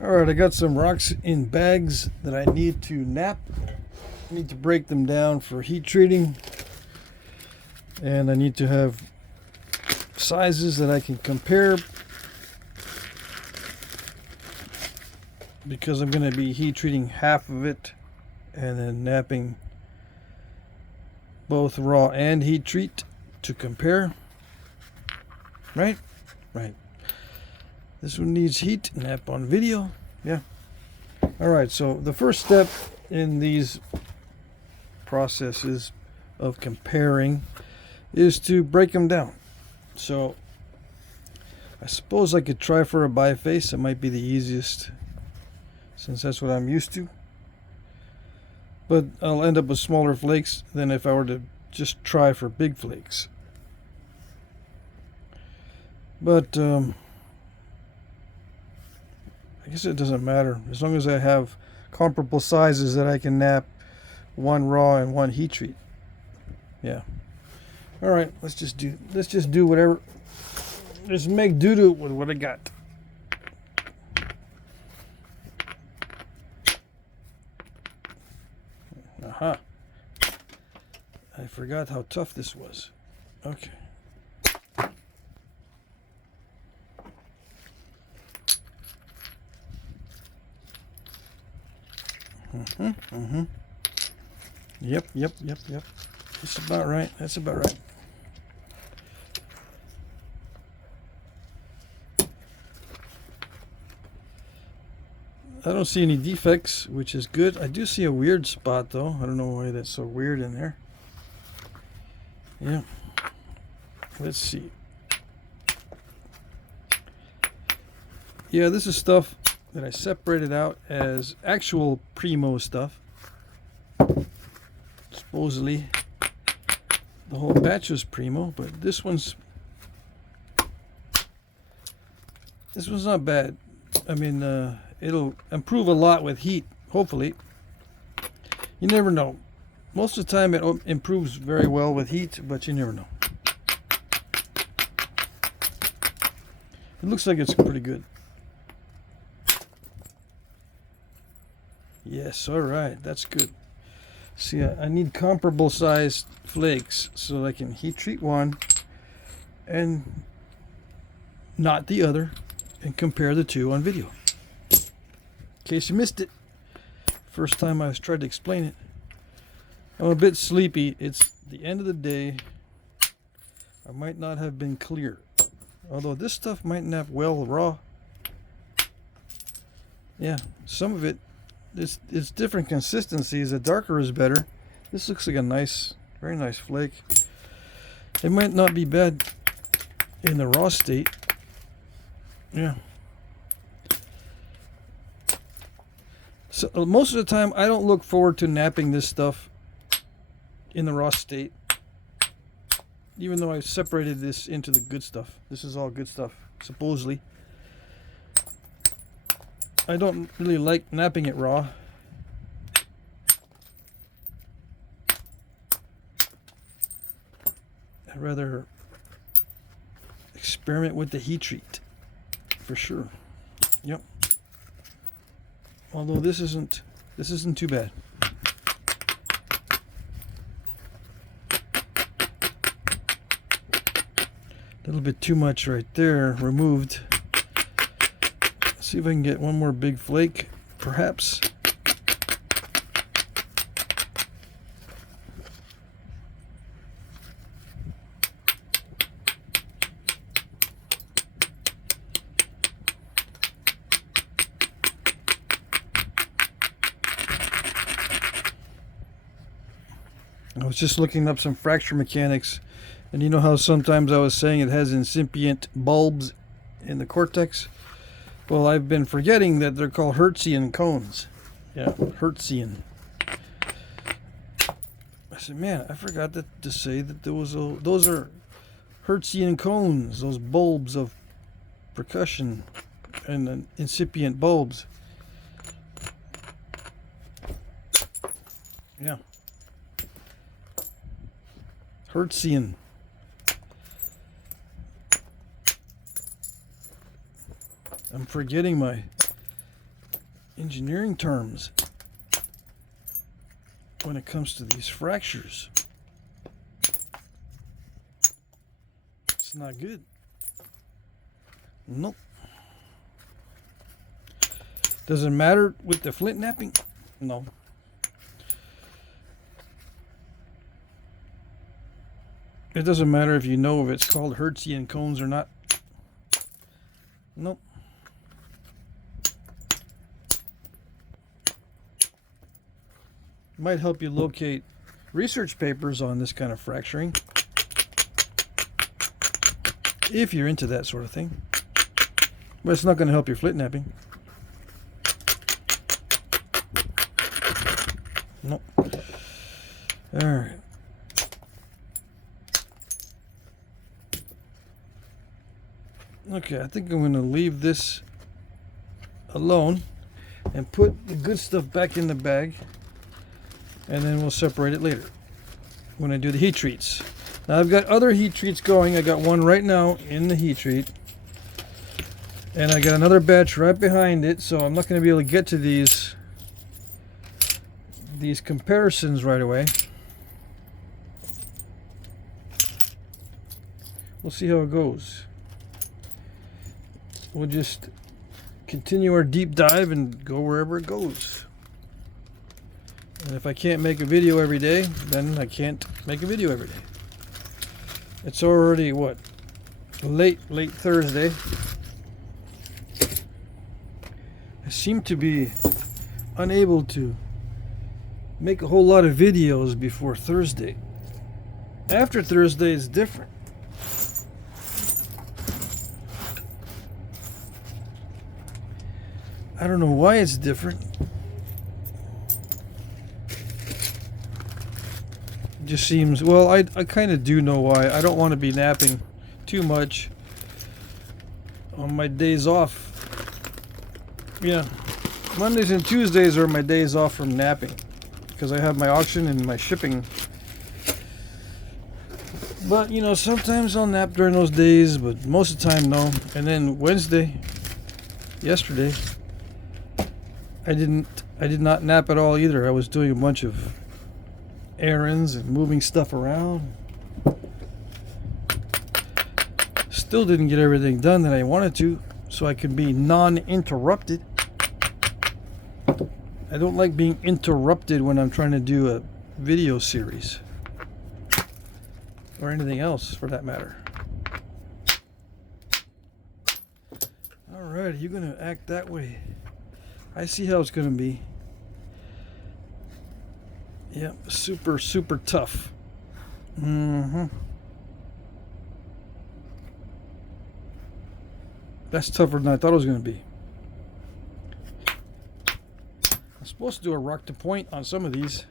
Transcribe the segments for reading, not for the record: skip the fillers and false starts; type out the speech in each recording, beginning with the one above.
Alright, I got some rocks in bags that I need to knap. I need to break them down for heat treating. And I need to have sizes that I can compare, because I'm going to be heat treating half of it and then knapping both raw and heat treat to compare. Right? Right. This one needs heat, knap on video. Yeah. Alright, so the first step in these processes of comparing is to break them down. So I suppose I could try for a biface. It might be the easiest, since that's what I'm used to. But I'll end up with smaller flakes than if I were to just try for big flakes. But I guess it doesn't matter, as long as I have comparable sizes that I can knap, one raw and one heat treat. Yeah. All right, let's just do whatever. Just make do with what I got. Aha. I forgot how tough this was. Okay. Yep. That's about right. That's about right. I don't see any defects, which is good. I do see a weird spot though. I don't know why that's so weird in there. Yeah. Let's see. Yeah, this is stuff that I separated out as actual Primo stuff. Supposedly the whole batch was Primo, but this one's not bad. I mean, it'll improve a lot with heat, hopefully. You never know. Most of the time it improves very well with heat, but you never know. It looks like it's pretty good. Yes, all right, that's good. See, I need comparable sized flakes so I can heat treat one and not the other and compare the two on video. In case you missed it, first time I tried to explain it. I'm a bit sleepy. It's the end of the day. I might not have been clear. Although this stuff might knap well raw. Yeah, some of it, it's different consistencies. The darker is better. This looks like a nice, very nice flake. It might not be bad in the raw state. Yeah. So most of the time I don't look forward to knapping this stuff in the raw state, even though I separated this into the good stuff. This is all good stuff, supposedly. I don't really like knapping it raw. I'd rather experiment with the heat treat, for sure. Yep. Although this isn't too bad. A little bit too much right there, removed. See if I can get one more big flake, perhaps. I was just looking up some fracture mechanics, and you know how sometimes I was saying it has incipient bulbs in the cortex? Well, I've been forgetting that they're called Hertzian cones. Yeah, Hertzian. I said, man, I forgot to say that those are Hertzian cones, those bulbs of percussion and incipient bulbs. Yeah. Hertzian. I'm forgetting my engineering terms when it comes to these fractures. It's not good. Nope. Does it matter with the Flintknapping? No. It doesn't matter if you know if it's called Hertzian cones or not. Nope. Might help you locate research papers on this kind of fracturing, if you're into that sort of thing. But it's not going to help your Flintknapping. Nope. Alright. Okay, I think I'm going to leave this alone and put the good stuff back in the bag, and then we'll separate it later when I do the heat treats. Now I've got other heat treats going. I got one right now in the heat treat, and I got another batch right behind it, so I'm not going to be able to get to these comparisons right away. We'll see how it goes. We'll just continue our deep dive and go wherever it goes. And if I can't make a video every day, then I can't make a video every day. It's already what? Late Thursday. I seem to be unable to make a whole lot of videos before Thursday. After Thursday is different. I don't know why it's different. It just seems, well, I kind of do know why. I don't want to be napping too much on my days off. Yeah, Mondays and Tuesdays are my days off from napping because I have my auction and my shipping. But, you know, sometimes I'll nap during those days, but most of the time, no. And then Wednesday, yesterday, I did not nap at all either. I was doing a bunch of errands and moving stuff around. Still didn't get everything done that I wanted to, so I could be non-interrupted. I don't like being interrupted when I'm trying to do a video series. Or anything else for that matter. Alright, you're gonna act that way. I see how it's gonna be. Yep, super tough. That's tougher than I thought it was gonna be. I'm supposed to do a rock to point on some of these.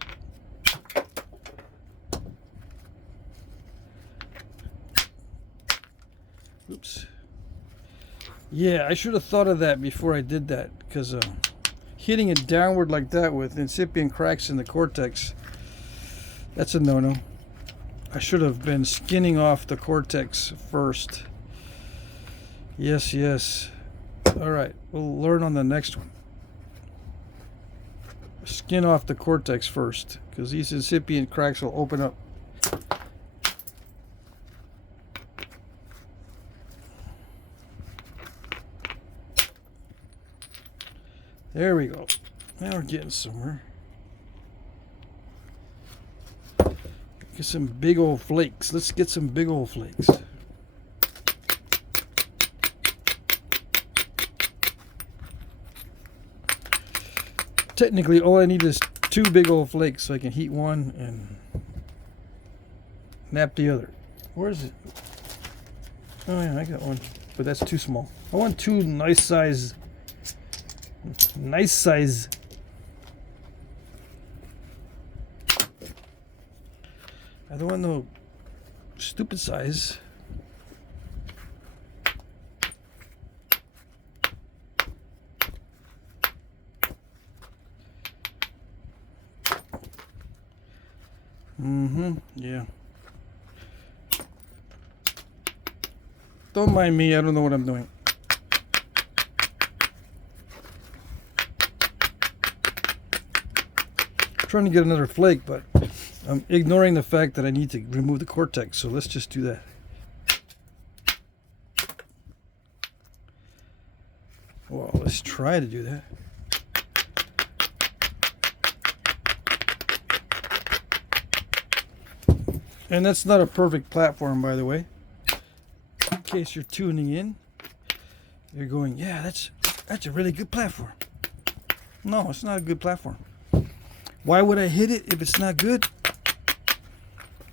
Oops. Yeah, I should have thought of that before I did that, because hitting it downward like that with incipient cracks in the cortex, that's a no-no. I should have been skinning off the cortex first. Yes. Alright, we'll learn on the next one. Skin off the cortex first, because these incipient cracks will open up. There we go. Now we're getting somewhere. Get some big old flakes. Let's get some big old flakes. Technically, all I need is 2 big old flakes so I can heat one and nap the other. Where is it? Oh yeah, I got one, but that's too small. I want 2 nice size. I don't want no stupid size. Yeah. Don't mind me, I don't know what I'm doing. trying to get another flake, but I'm ignoring the fact that I need to remove the cortex, so let's just do that. Well, let's try to do that. And that's not a perfect platform, by the way. In case you're tuning in, you're going, yeah, that's a really good platform. No, it's not a good platform. Why would I hit it if it's not good?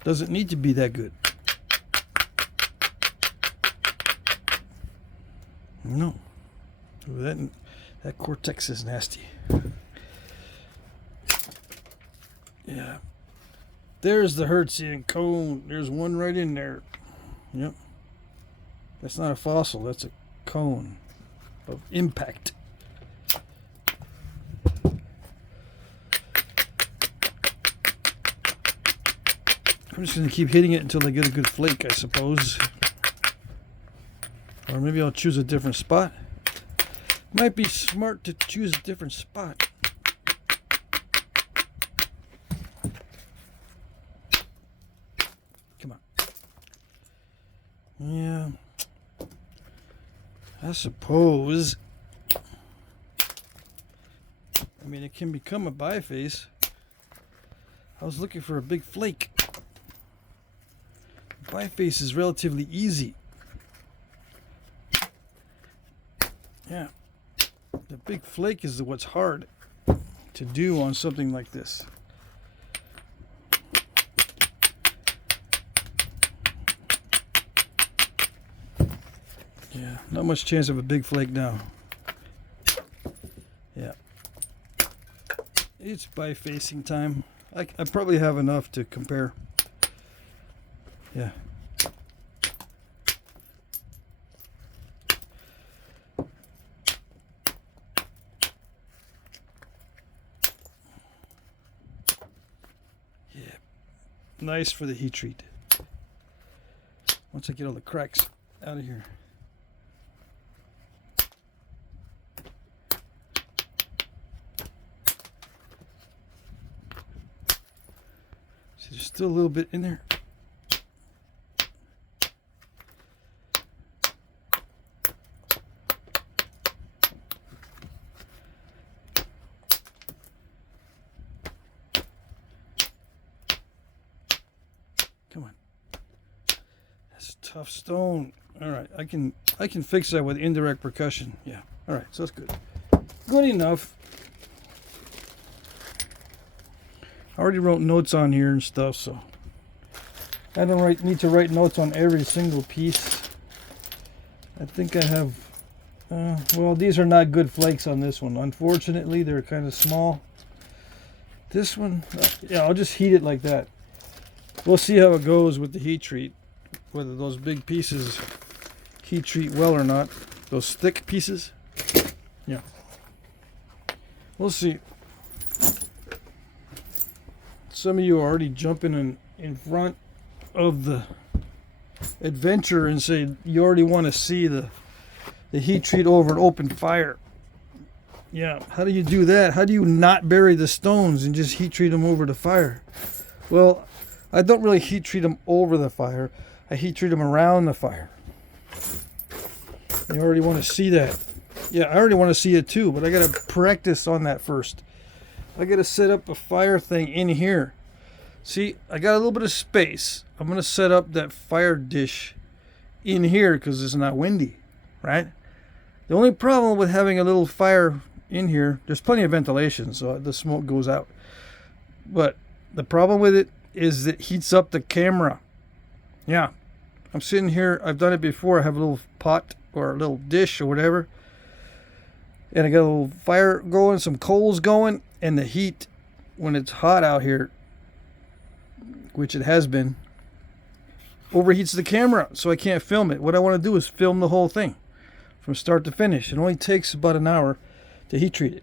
Doesn't need to be that good. No. Ooh, that cortex is nasty. Yeah. There's the Hertzian cone. There's one right in there. Yep. That's not a fossil. That's a cone of impact. I'm just going to keep hitting it until I get a good flake, I suppose. Or maybe I'll choose a different spot. Might be smart to choose a different spot. Come on. Yeah. I suppose. I mean, it can become a biface. I was looking for a big flake. Biface is relatively easy. Yeah. The big flake is what's hard to do on something like this. Yeah, not much chance of a big flake now. Yeah. It's bifacing time. I probably have enough to compare. Yeah. Yeah. Nice for the heat treat. Once I get all the cracks out of here. See, there's still a little bit in there. Come on. That's tough stone. All right, I can fix that with indirect percussion. Yeah. All right, so that's good. Good enough. I already wrote notes on here and stuff, so I don't need to write notes on every single piece. I think I have. Well, these are not good flakes on this one. Unfortunately, they're kind of small. This one, yeah, I'll just heat it like that. We'll see how it goes with the heat treat, whether those big pieces heat treat well or not. Those thick pieces, yeah. We'll see. Some of you are already jumping in front of the adventure and say you already want to see the heat treat over an open fire. Yeah, how do you do that? How do you not bury the stones and just heat treat them over the fire? Well, I don't really heat treat them over the fire. I heat treat them around the fire. You already want to see that. Yeah, I already want to see it too, but I got to practice on that first. I got to set up a fire thing in here. See, I got a little bit of space. I'm going to set up that fire dish in here because it's not windy, right? The only problem with having a little fire in here, there's plenty of ventilation, so the smoke goes out. But the problem with it is it heats up the camera. Yeah, I'm sitting here. I've done it before. I have a little pot or a little dish or whatever. And I got a little fire going, some coals going, and the heat, when it's hot out here, which it has been, overheats the camera, so I can't film it. What I want to do is film the whole thing from start to finish. It only takes about an hour to heat treat it.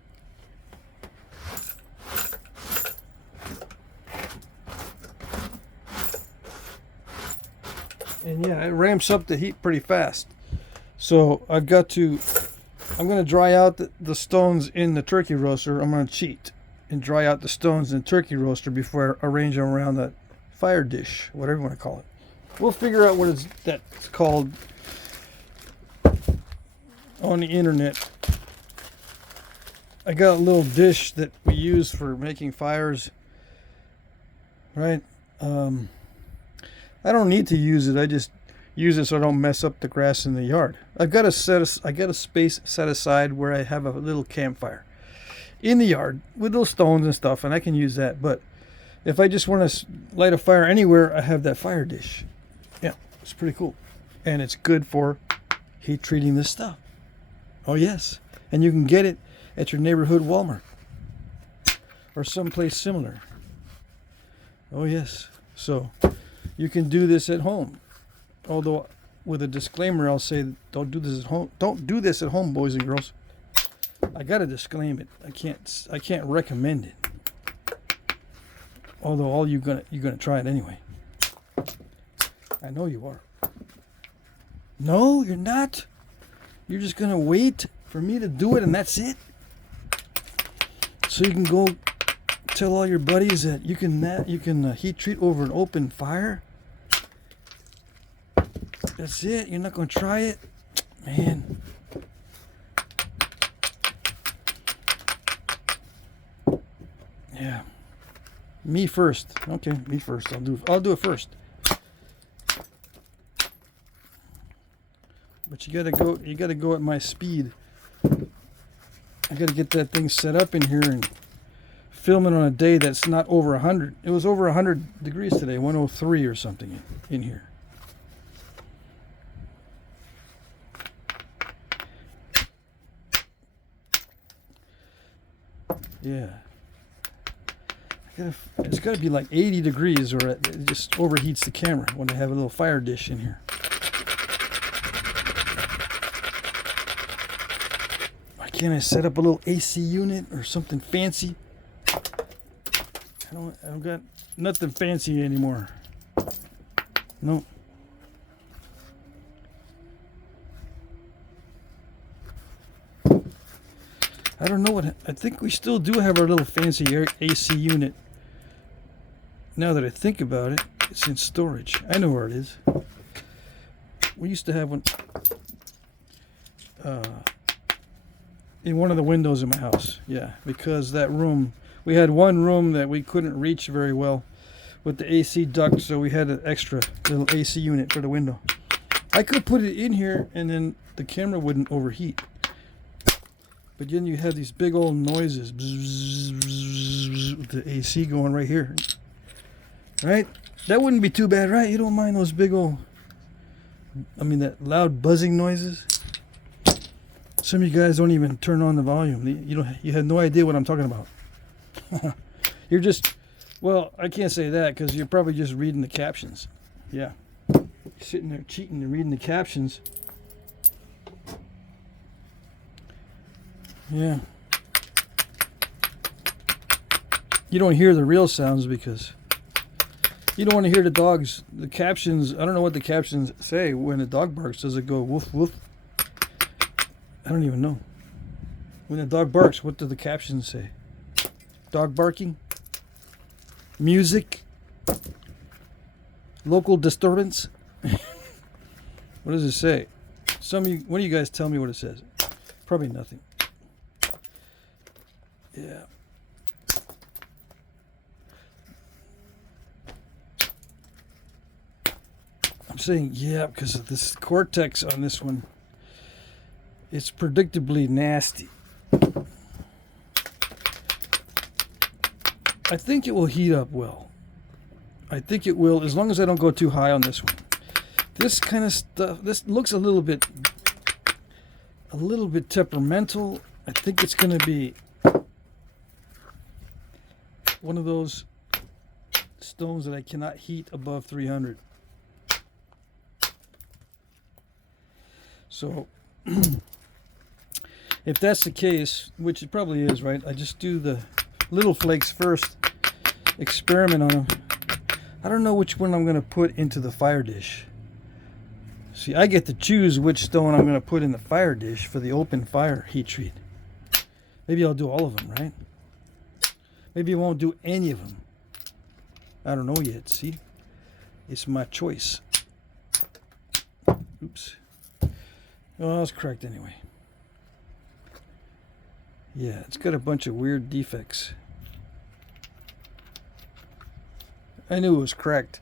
And yeah, it ramps up the heat pretty fast. So I'm going to dry out the stones in the turkey roaster. I'm going to cheat and dry out the stones in the turkey roaster before I arrange them around that fire dish, whatever you want to call it. We'll figure out what that's called on the internet. I got a little dish that we use for making fires, right? I don't need to use it. I just use it so I don't mess up the grass in the yard. I got a space set aside where I have a little campfire in the yard with those stones and stuff, and I can use that. But if I just want to light a fire anywhere, I have that fire dish. Yeah, it's pretty cool, and it's good for heat treating this stuff. Oh yes, and you can get it at your neighborhood Walmart or someplace similar. Oh yes, so you can do this at home. Although, with a disclaimer, I'll say don't do this at home. Don't do this at home, boys and girls. I gotta disclaim it. I can't recommend it. Although all you're gonna try it anyway. I know you are. No, you're not. You're just gonna wait for me to do it, and that's it. So you can go tell all your buddies that you can heat treat over an open fire. That's it. You're not going to try it? Man. Yeah. Me first. Okay, me first. I'll do it first. But you gotta go at my speed. I gotta get that thing set up in here and film it on a day that's not over 100. It was over 100 degrees today, 103 or something in here. Yeah. It's got to be like 80 degrees or it just overheats the camera when I have a little fire dish in here. Why can't I set up a little AC unit or something fancy? I don't got nothing fancy anymore. No. I don't know what. I think we still do have our little fancy AC unit. Now that I think about it, it's in storage. I know where it is. We used to have one in one of the windows in my house. Yeah, because that room, we had one room that we couldn't reach very well with the AC duct, so we had an extra little AC unit for the window. I could put it in here and then the camera wouldn't overheat. But then you have these big old noises, bzz, bzz, bzz, with the AC going right here, right? That wouldn't be too bad, right? You don't mind those big old, that loud buzzing noises. Some of you guys don't even turn on the volume. You have no idea what I'm talking about. You're just, well, I can't say that because you're probably just reading the captions. Yeah, you're sitting there cheating and reading the captions. Yeah. You don't hear the real sounds because you don't want to hear the dogs. The captions, I don't know what the captions say when a dog barks. Does it go woof woof? I don't even know. When a dog barks, what do the captions say? Dog barking? Music? Local disturbance? What does it say? One of you guys tell me what it says. Probably nothing. Yeah. I'm saying yeah because of this cortex on this one. It's predictably nasty. I think it will heat up well. I think it will, as long as I don't go too high on this one. This kind of stuff, this looks a little bit temperamental. I think it's going to be one of those stones that I cannot heat above 300. So if that's the case, which it probably is, right? I just do the little flakes first, experiment on them. I don't know which one I'm going to put into the fire dish. See, I get to choose which stone I'm going to put in the fire dish for the open fire heat treat. Maybe I'll do all of them, right? Maybe it won't do any of them. I don't know yet. See? It's my choice. Oops. Oh, it's cracked anyway. Yeah, it's got a bunch of weird defects. I knew it was cracked.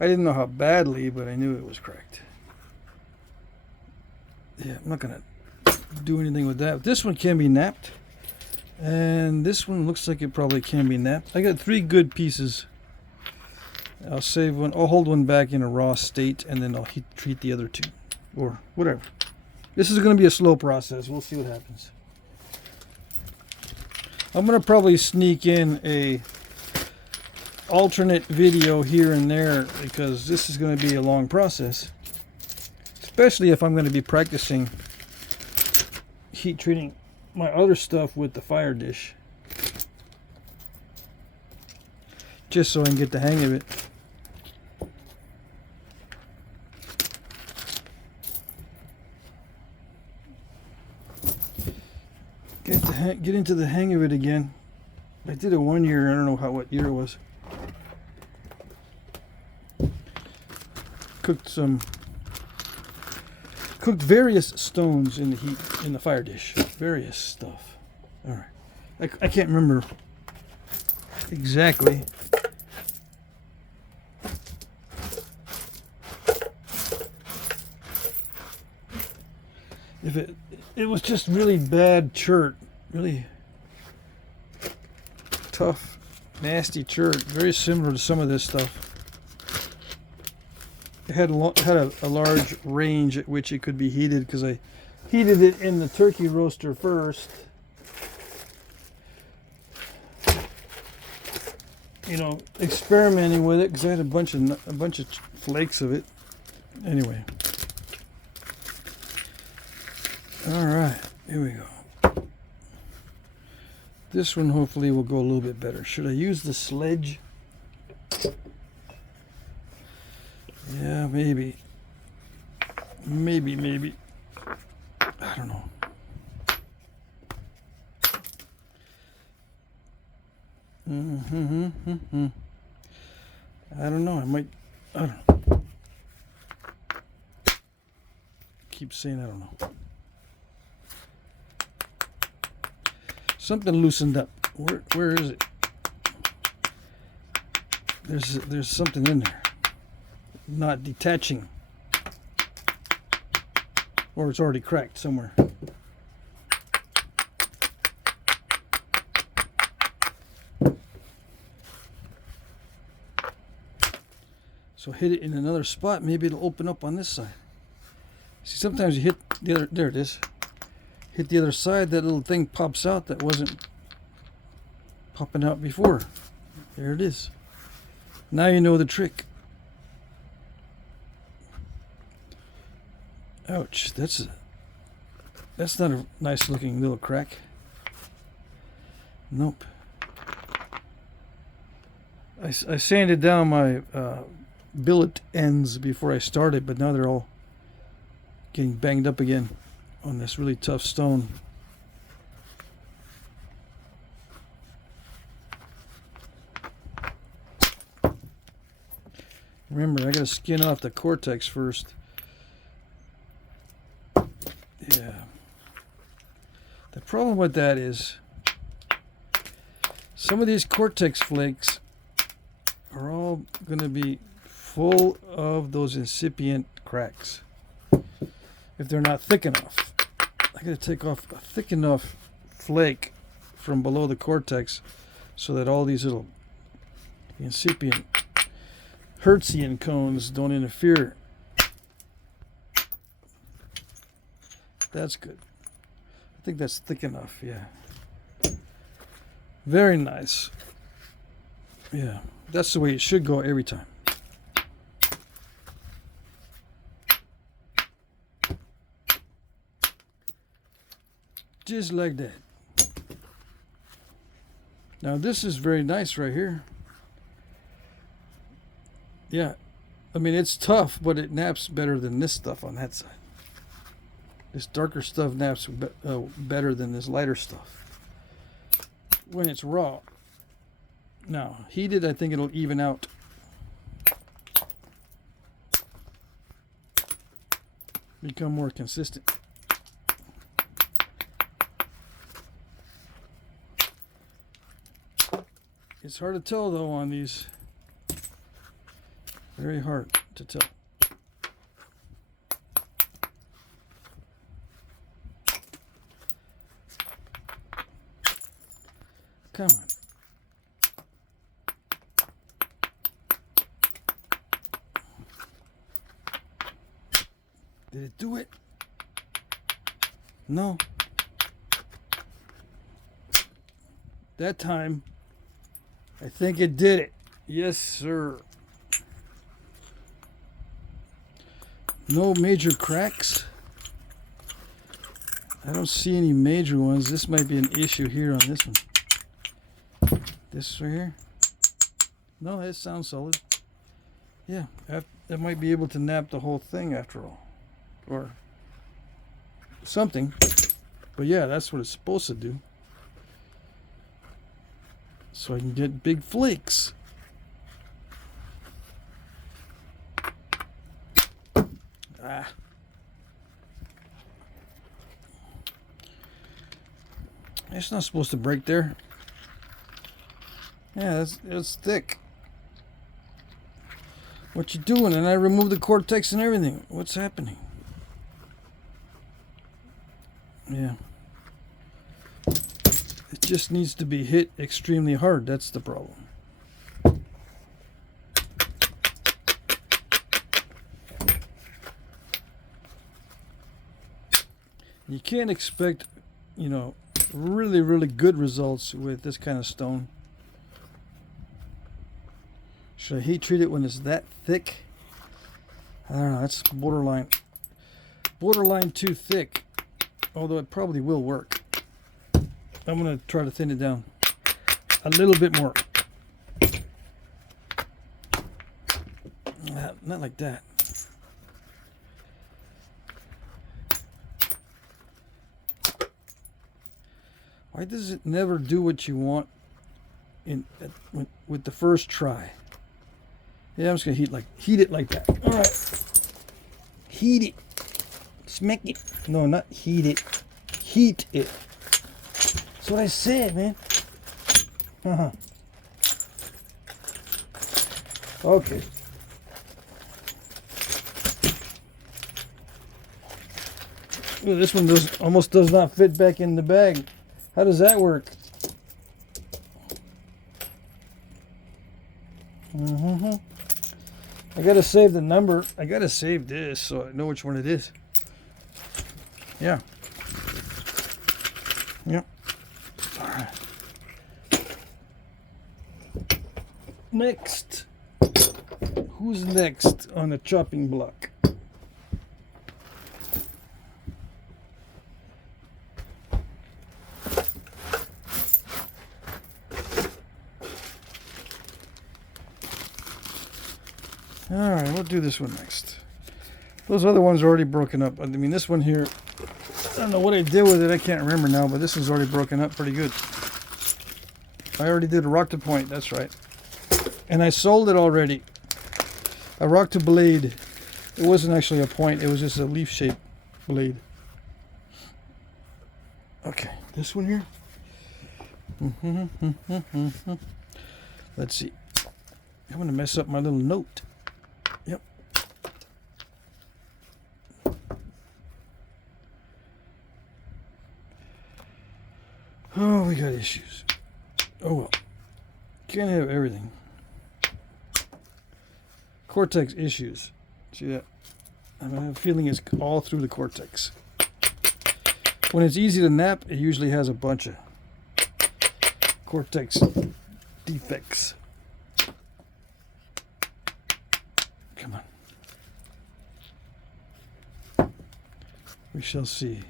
I didn't know how badly, but I knew it was cracked. Yeah, I'm not going to do anything with that. This one can be napped. And this one looks like it probably can be napped. I got 3 good pieces. I'll save one. I'll hold one back in a raw state, and then I'll heat treat the other 2. Or whatever. This is going to be a slow process. We'll see what happens. I'm going to probably sneak in a alternate video here and there because this is going to be a long process. Especially if I'm going to be practicing heat treating my other stuff with the fire dish. Just so I can get the hang of it. Get into the hang of it again. I did it one year. I don't know what year it was. Cooked various stones in the heat in the fire dish. Various stuff. All right. I can't remember exactly. If it was just really bad chert, really tough, nasty chert, very similar to some of this stuff. It had a large range at which it could be heated because I heated it in the turkey roaster first. You know, experimenting with it because I had a bunch of flakes of it. Anyway. All right, here we go. This one hopefully will go a little bit better. Should I use the sledge? Yeah, maybe. Maybe. I don't know. I don't know. I don't know. Keep saying I don't know. Something loosened up. Where is it? There's something in there. Not detaching. Or it's already cracked somewhere. So hit it in another spot, maybe it'll open up on this side. See, sometimes you hit the other, there it is. Hit the other side, that little thing pops out that wasn't popping out before. There it is. Now you know the trick. Ouch, that's not a nice looking little crack. Nope. I sanded down my billet ends before I started, but now they're all getting banged up again on this really tough stone. Remember, I gotta skin off the cortex first. Yeah. The problem with that is some of these cortex flakes are all gonna be full of those incipient cracks if they're not thick enough. I gotta take off a thick enough flake from below the cortex so that all these little incipient Hertzian cones don't interfere. That's good. I think that's thick enough, yeah. Very nice. Yeah, that's the way it should go every time. Just like that. Now this is very nice right here. Yeah, I mean it's tough, but it naps better than this stuff on that side. This darker stuff naps better than this lighter stuff when it's raw. Now, heated, I think it'll even out. Become more consistent. It's hard to tell though on these. Very hard to tell. Come on. Did it do it? No. That time, I think it did it. Yes, sir. No major cracks. I don't see any major ones. This might be an issue here on this one. This right here. No, it sounds solid. Yeah, that might be able to nap the whole thing after all. Or something. But yeah, that's what it's supposed to do. So I can get big flakes. Ah. It's not supposed to break there. Yeah, it's thick. What you doing? And I removed the cortex and everything. What's happening? Yeah. It just needs to be hit extremely hard. That's the problem. You can't expect, you know, really, really good results with this kind of stone. Should I heat treat it when it's that thick? I don't know. That's borderline too thick. Although it probably will work. I'm going to try to thin it down a little bit more. Not like that. Why does it never do what you want with the first try? Yeah, I'm just going to heat it like that. All right. Heat it. Smack it. No, not heat it. Heat it. That's what I said, man. Okay. Ooh, this one almost does not fit back in the bag. How does that work? I gotta save the number. I gotta save this so I know which one it is. Yeah. Yep. All right. Next. Who's next on the chopping block? All right, we'll do this one next. Those other ones are already broken up. I mean, this one here, I don't know what I did with it. I can't remember now, but this one's already broken up pretty good. I already did a rock to point. That's right. And I sold it already. A rock to blade. It wasn't actually a point. It was just a leaf-shaped blade. Okay, this one here. Let's see. I'm going to mess up my little note. Yep. Oh, we got issues. Oh well. Can't have everything. Cortex issues. See that? I have a feeling it's all through the cortex. When it's easy to nap, it usually has a bunch of cortex defects. Come on. We shall see.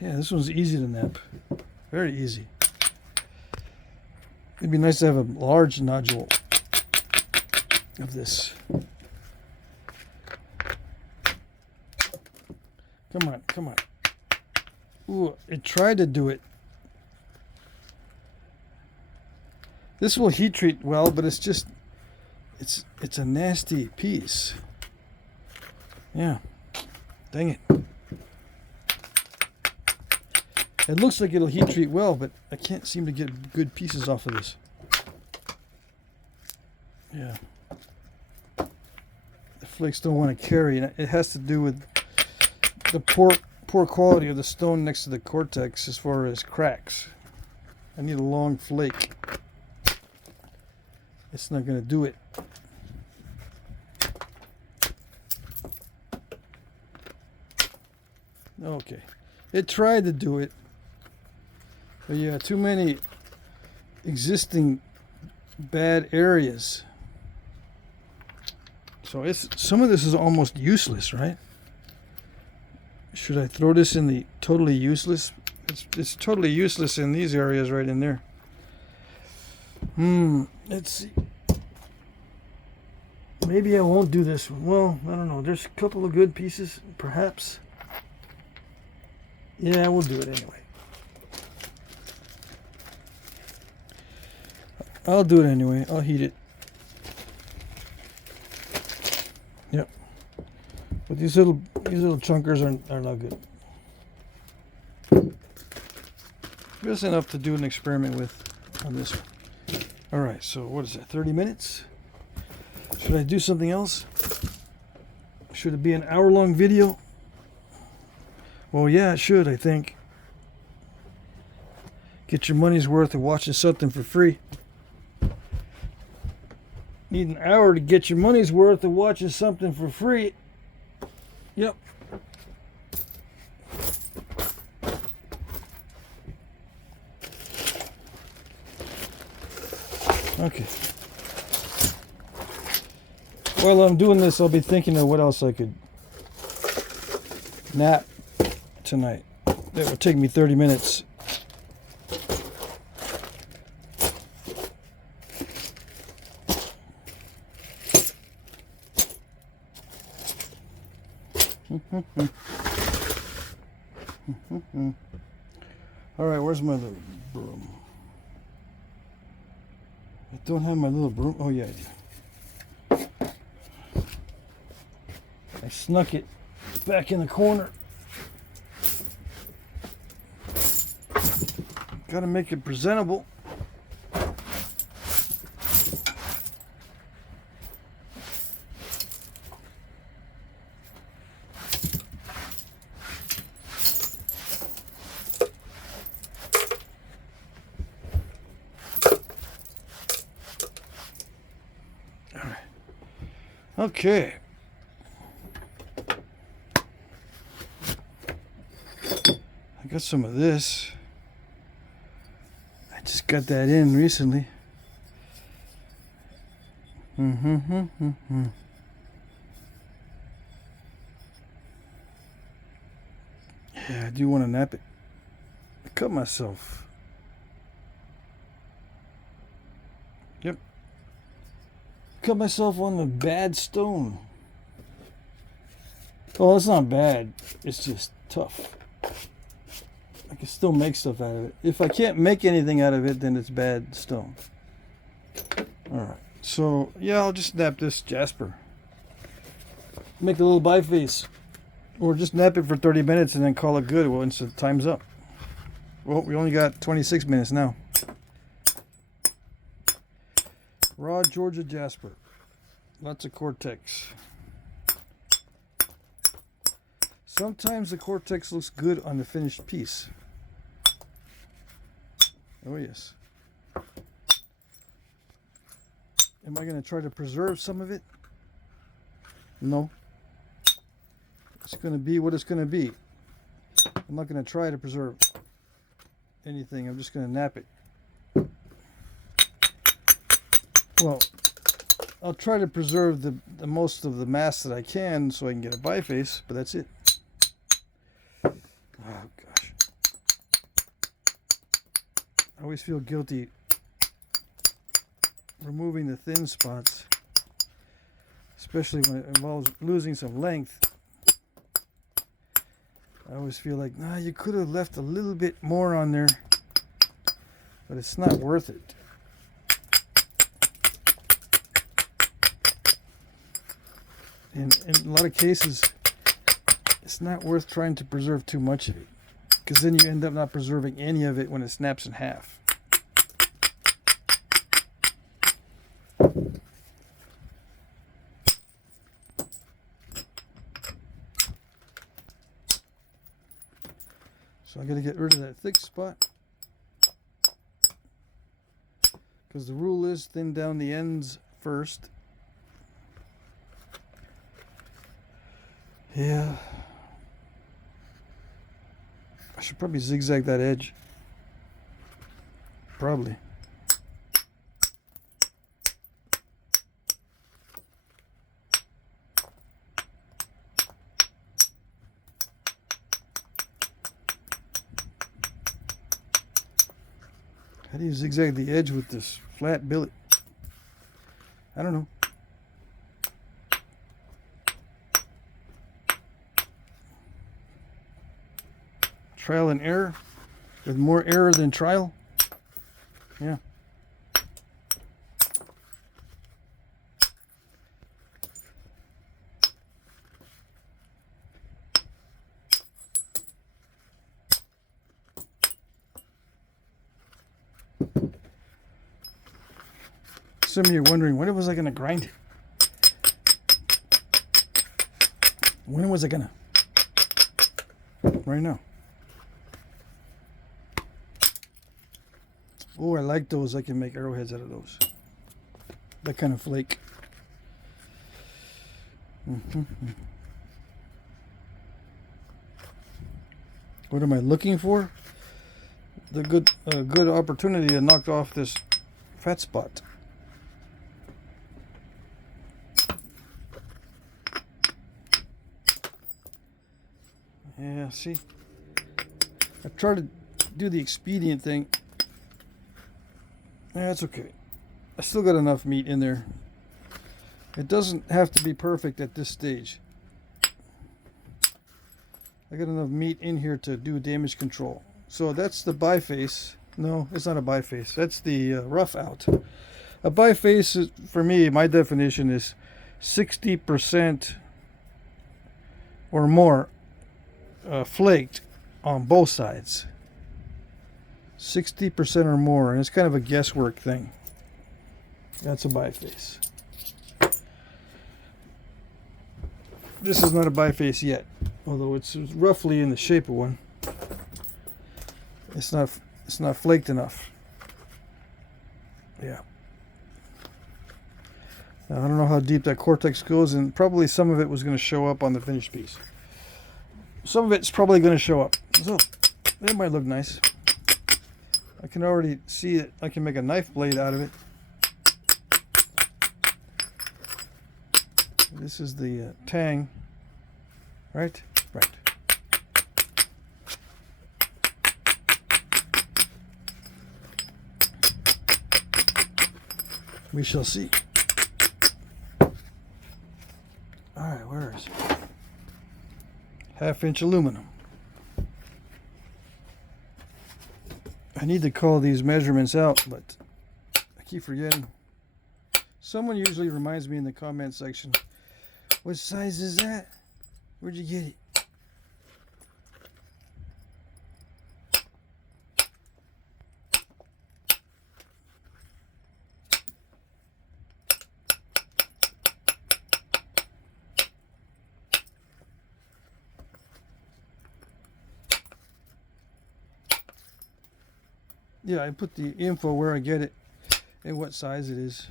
Yeah, this one's easy to nap. Very easy. It'd be nice to have a large nodule of this. Come on, come on. Ooh, it tried to do it. This will heat treat well, but it's just, it's a nasty piece. Yeah, dang it. It looks like it'll heat treat well, but I can't seem to get good pieces off of this. Yeah. The flakes don't want to carry, and it has to do with the poor quality of the stone next to the cortex as far as cracks. I need a long flake. It's not going to do it. Okay. It tried to do it. But yeah, too many existing bad areas. So some of this is almost useless, right? Should I throw this in the totally useless? It's totally useless in these areas right in there. Let's see. Maybe I won't do this one. Well, I don't know. There's a couple of good pieces, perhaps. Yeah, we'll do it anyway. I'll do it anyway. I'll heat it. Yep. But these little chunkers are not good. Just enough to do an experiment with on this one. All right. So what is that? 30 minutes? Should I do something else? Should it be an hour-long video? Well, yeah, it should, I think. Get your money's worth of watching something for free. Need an hour to get your money's worth of watching something for free. Yep. Okay. While I'm doing this, I'll be thinking of what else I could nap tonight. That would take me 30 minutes. All right, where's my little broom? I don't have my little broom. Oh yeah, I do. I snuck it back in the corner. Gotta make it presentable. All right. Okay. I got some of this. I just got that in recently. Yeah, I do want to nap it. I cut myself. Yep. Cut myself on the bad stone. Well, it's not bad. It's just tough. I can still make stuff out of it. If I can't make anything out of it, then it's bad stone. Alright. So, yeah, I'll just nap this Jasper. Make a little biface. Or just nap it for 30 minutes and then call it good once the time's up. Well, we only got 26 minutes now. Raw Georgia Jasper. Lots of cortex. Sometimes the cortex looks good on the finished piece. Oh yes. Am I going to try to preserve some of it? No. It's going to be what it's going to be. I'm not going to try to preserve anything. I'm just going to nap it. Well, I'll try to preserve the most of the mass that I can so I can get a biface, but that's it. Oh gosh. I always feel guilty removing the thin spots, especially when it involves losing some length. I always feel like, nah, you could have left a little bit more on there, but it's not worth it. in a lot of cases, it's not worth trying to preserve too much of it, because then you end up not preserving any of it when it snaps in half. So I got to get rid of that thick spot, because the rule is thin down the ends first. Yeah, I should probably zigzag that edge. Probably. How do you zigzag the edge with this flat billet? I don't know. Trial and error, with more error than trial. Yeah. Some of you are wondering, when was I going to grind it? When was I going to? Right now. Oh, I like those. I can make arrowheads out of those. That kind of flake. What am I looking for? The good opportunity to knock off this fat spot. Yeah, see, I tried to do the expedient thing. That's okay. I still got enough meat in there. It doesn't have to be perfect at this stage. I got enough meat in here to do damage control. So that's the biface. No, it's not a biface. That's the rough out. A biface, is, for me, my definition is 60% or more flaked on both sides. 60% or more, and it's kind of a guesswork thing. That's a biface. This is not a biface yet, although it's roughly in the shape of one. It's not flaked enough. Yeah. Now, I don't know how deep that cortex goes, and probably some of it was going to show up on the finished piece. Some of it's probably going to show up, so it might look nice. I can already see it. I can make a knife blade out of it. This is the tang, right? Right. We shall see. All right, where is it? 1/2-inch aluminum. I need to call these measurements out, but I keep forgetting. Someone usually reminds me in the comment section, what size is that? Where'd you get it? Yeah, I put the info where I get it and what size it is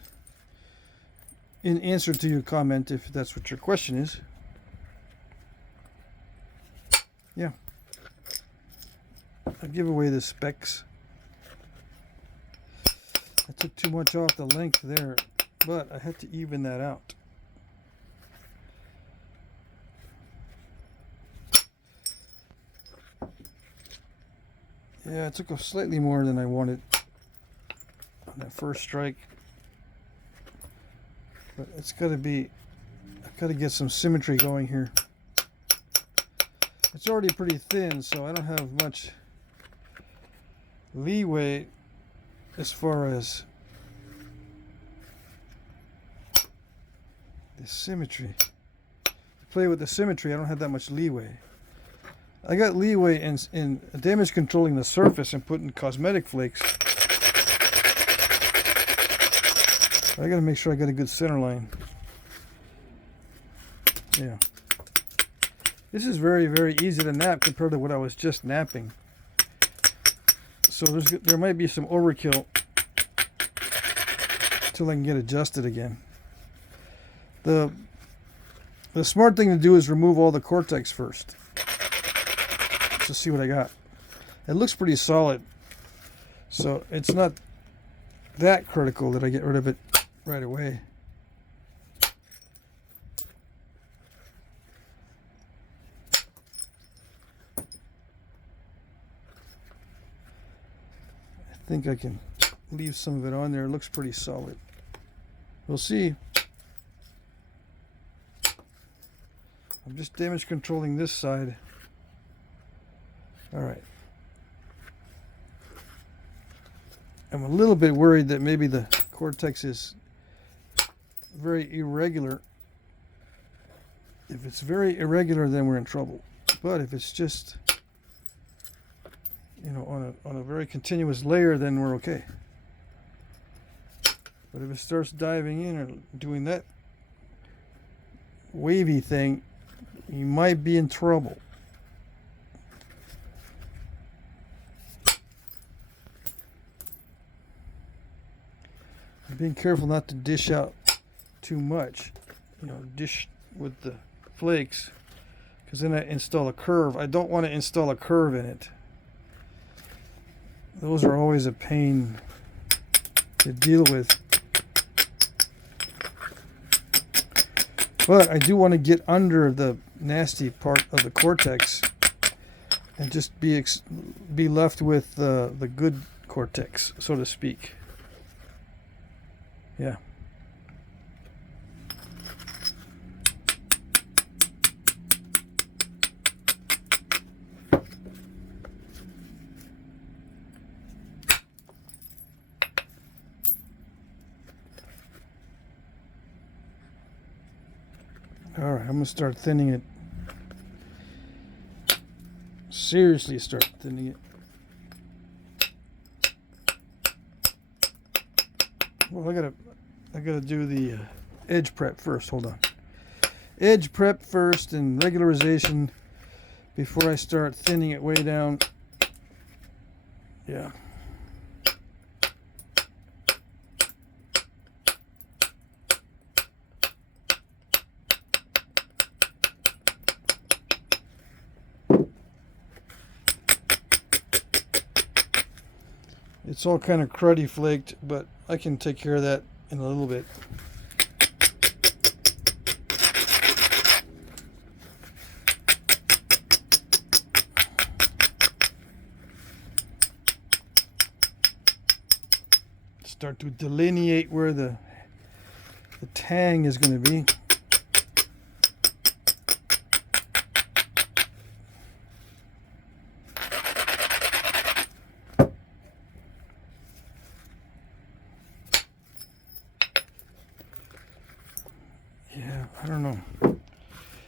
in answer to your comment, if that's what your question is. Yeah. I give away the specs. I took too much off the length there, but I had to even that out. Yeah, I took off slightly more than I wanted on that first strike. But it's got to be, I've got to get some symmetry going here. It's already pretty thin, so I don't have much leeway as far as the symmetry. play with the symmetry, I don't have that much leeway. I got leeway in damage controlling the surface and putting cosmetic flakes. I gotta make sure I got a good center line. Yeah. This is very, very easy to nap compared to what I was just napping. So there might be some overkill until I can get adjusted again. The smart thing to do is remove all the cortex first. Just see what I got. It looks pretty solid, so it's not that critical that I get rid of it right away. I think I can leave some of it on there. It looks pretty solid. We'll see. I'm just damage controlling this side. All right. I'm a little bit worried that maybe the cortex is very irregular. If it's very irregular, then we're in trouble. But if it's just, you know, on a very continuous layer, then we're okay. But if it starts diving in or doing that wavy thing, you might be in trouble. Being careful not to dish out too much, you know, dish with the flakes, because then I install a curve. I don't want to install a curve in it. Those are always a pain to deal with. But I do want to get under the nasty part of the cortex and just be left with the good cortex, so to speak. Yeah. All right, I'm gonna start thinning it. Seriously, start thinning it. Well, I gotta do the edge prep first. Hold on. Edge prep first and regularization before I start thinning it way down. Yeah. It's all kind of cruddy flaked, but I can take care of that in a little bit. Start to delineate where the tang is going to be. Yeah, I don't know.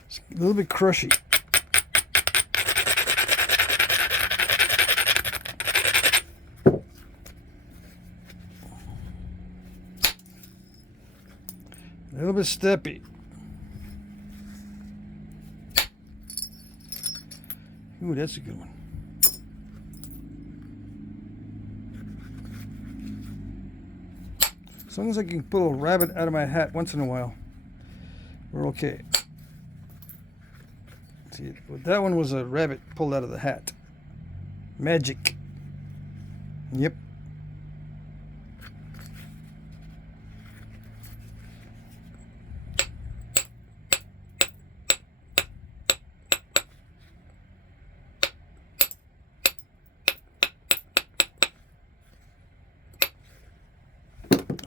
It's a little bit crushy. A little bit steppy. Ooh, that's a good one. As long as I can pull a rabbit out of my hat once in a while, we're okay. See, that one was a rabbit pulled out of the hat. Magic. Yep.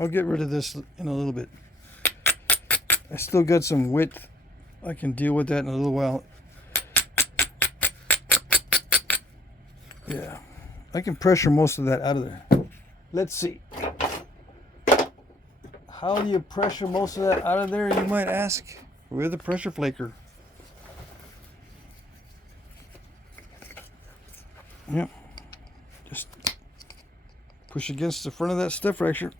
I'll get rid of this in a little bit. I still got some width. I can deal with that in a little while. Yeah, I can pressure most of that out of there. Let's see. How do you pressure most of that out of there, you might ask? With a pressure flaker. Yep. Just push against the front of that step fracture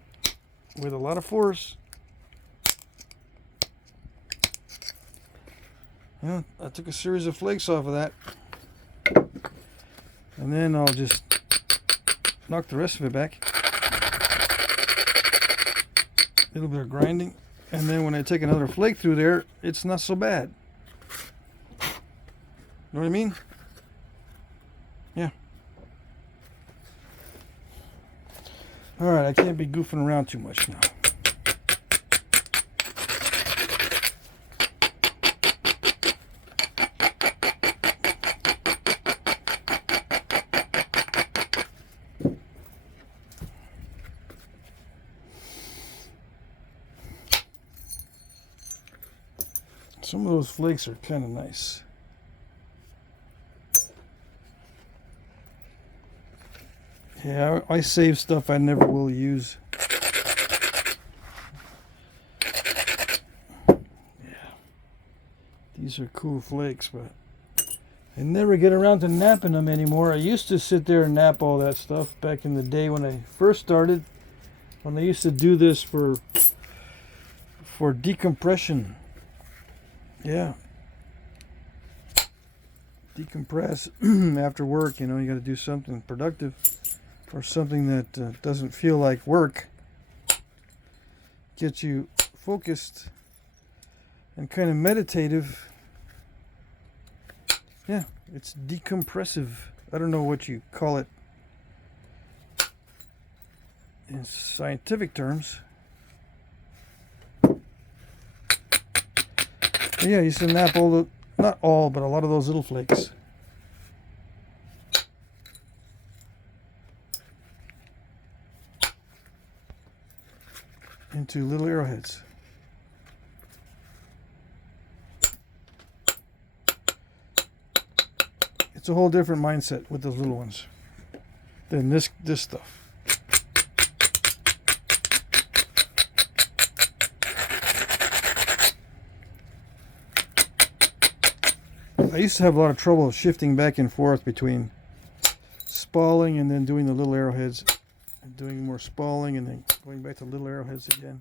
with a lot of force. Yeah, I took a series of flakes off of that. And then I'll just knock the rest of it back. A little bit of grinding. And then when I take another flake through there, it's not so bad. Know what I mean? Yeah. Alright, I can't be goofing around too much now. Some of those flakes are kind of nice. Yeah, I save stuff I never will use. Yeah. These are cool flakes, but I never get around to napping them anymore. I used to sit there and nap all that stuff back in the day when I first started. When I used to do this for decompression. Yeah. Decompress after work, you know, you got to do something productive. Or something that doesn't feel like work. Get you focused and kind of meditative. Yeah, it's decompressive. I don't know what you call it in scientific terms. But yeah, you should nap all the, not all, but a lot of those little flakes. Into little arrowheads. It's a whole different mindset with those little ones than this stuff. I used to have a lot of trouble shifting back and forth between spalling and then doing the little arrowheads. Doing more spalling and then going back to little arrowheads again.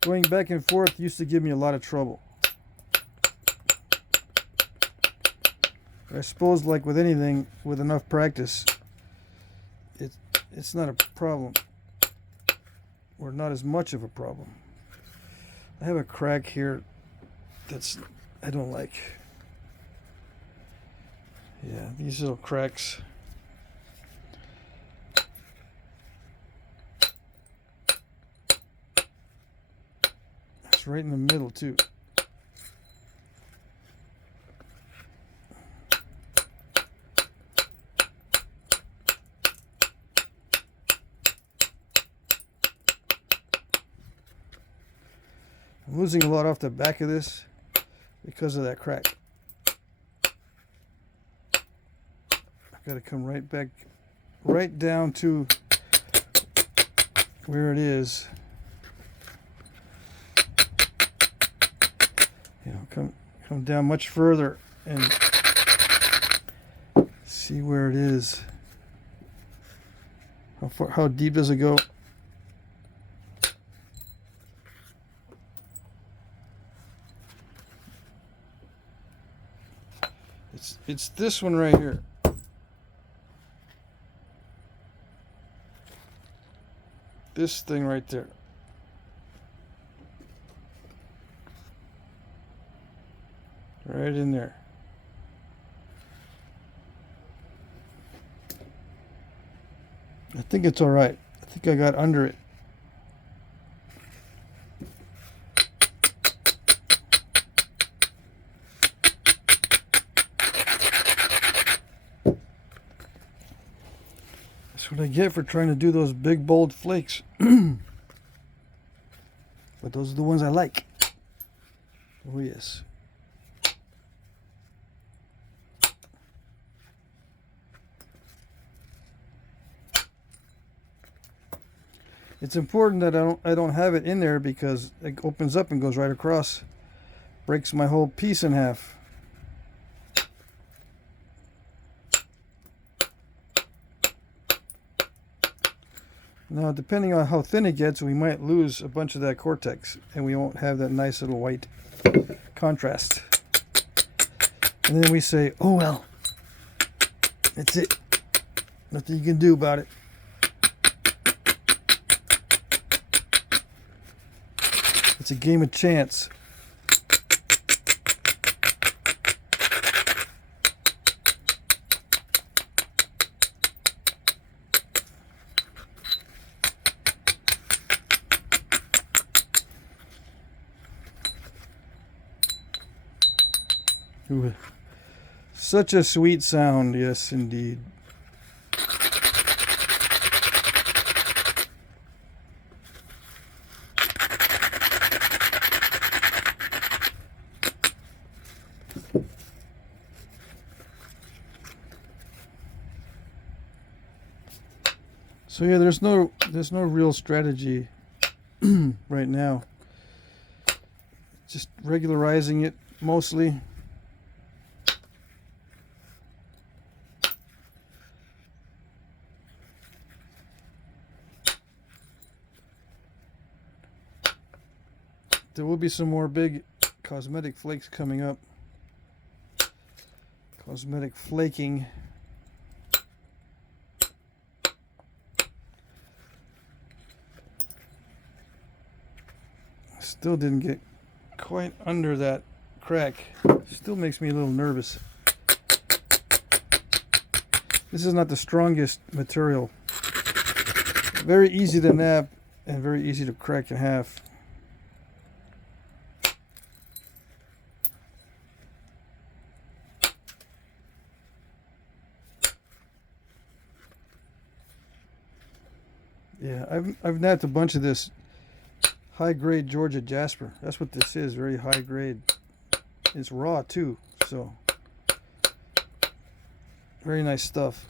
Going back and forth used to give me a lot of trouble. But I suppose, like with anything, with enough practice, it's not a problem, or not as much of a problem. I have a crack here that's I don't like. Yeah, these little cracks. Right in the middle too. I'm losing a lot off the back of this because of that crack. I've got to come right back, right down to where it is. You know, come down much further and see where it is. How deep does it go? It's this one right here. This thing right there. Right in there. I think it's all right. I think I got under it. That's what I get for trying to do those big, bold flakes. But those are the ones I like. Oh, yes. It's important that I don't have it in there because it opens up and goes right across. Breaks my whole piece in half. Now, depending on how thin it gets, we might lose a bunch of that cortex, and we won't have that nice little white contrast. And then we say, oh well, that's it. Nothing you can do about it. It's a game of chance. Ooh, such a sweet sound, yes indeed. So yeah, there's no real strategy right now. Just regularizing it mostly. There will be some more big cosmetic flakes coming up. Cosmetic flaking. Still didn't get quite under that crack. Still makes me a little nervous. This is not the strongest material. Very easy to nap and very easy to crack in half. Yeah, I've napped a bunch of this high grade Georgia Jasper. That's what this is, very high grade. It's raw too, so very nice stuff.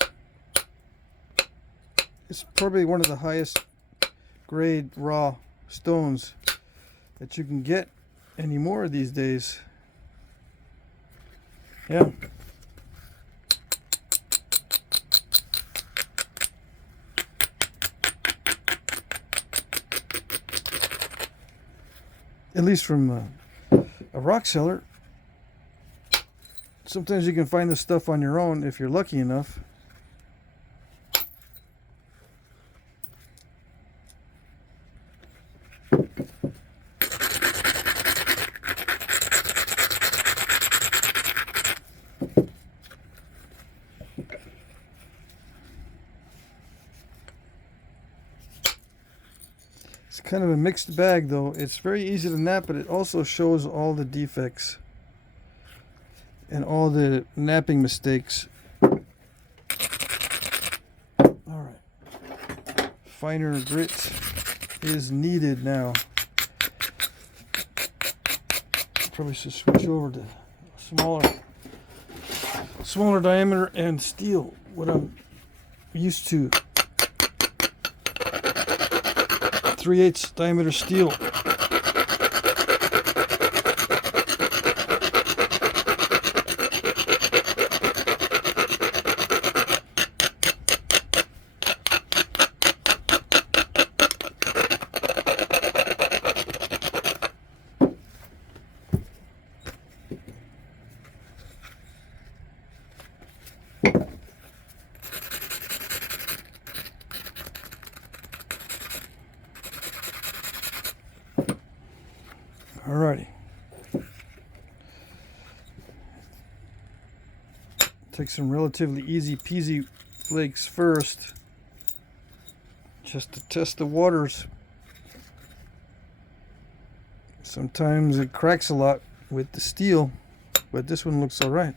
It's probably one of the highest grade raw stones that you can get anymore these days. Yeah. At least from a rock seller. Sometimes you can find this stuff on your own if you're lucky enough. It's kind of a mixed bag though. It's very easy to nap, but it also shows all the defects and all the napping mistakes. Alright. Finer grit is needed now. Probably should switch over to smaller diameter and steel, what I'm used to. 3/8 diameter steel. Alrighty. Take some relatively easy peasy flakes first, just to test the waters. Sometimes it cracks a lot with the steel, but this one looks alright.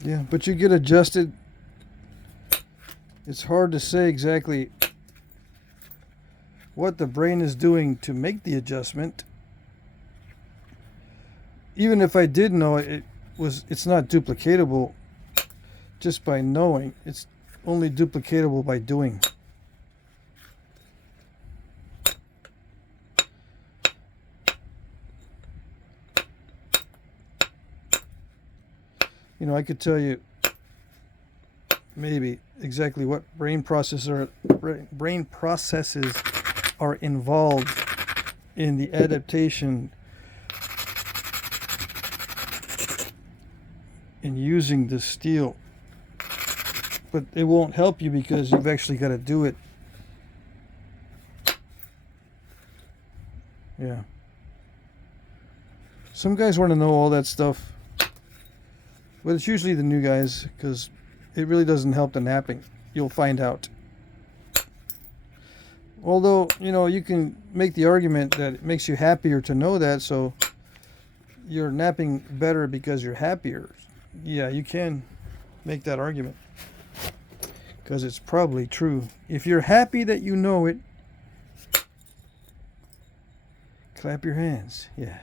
Yeah, but you get adjusted. It's hard to say exactly what the brain is doing to make the adjustment. Even if I did know it's not duplicatable just by knowing. It's only duplicatable by doing. You know, I could tell you maybe exactly what brain processes are involved in the adaptation in using the steel, but it won't help you because you've actually got to do it. Yeah. Some guys want to know all that stuff, but it's usually the new guys because it really doesn't help the napping. You'll find out. Although, you know, you can make the argument that it makes you happier to know that, so you're napping better because you're happier. Yeah, you can make that argument because it's probably true. If you're happy that you know it, clap your hands. Yeah.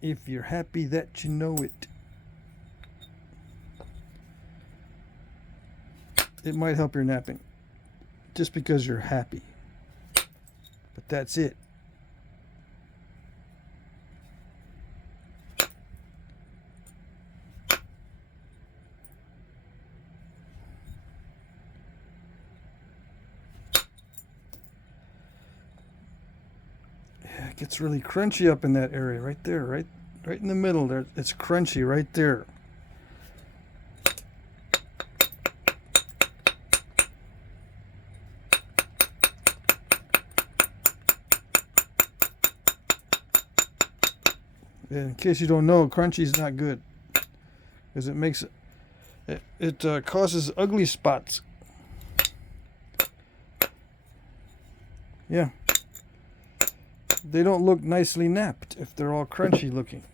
If you're happy that you know it. It might help your napping just because you're happy. But that's it. Yeah, it gets really crunchy up in that area right there, right in the middle there. It's crunchy right there. In case you don't know, crunchy is not good because it makes it causes ugly spots. Yeah, they don't look nicely napped if they're all crunchy looking.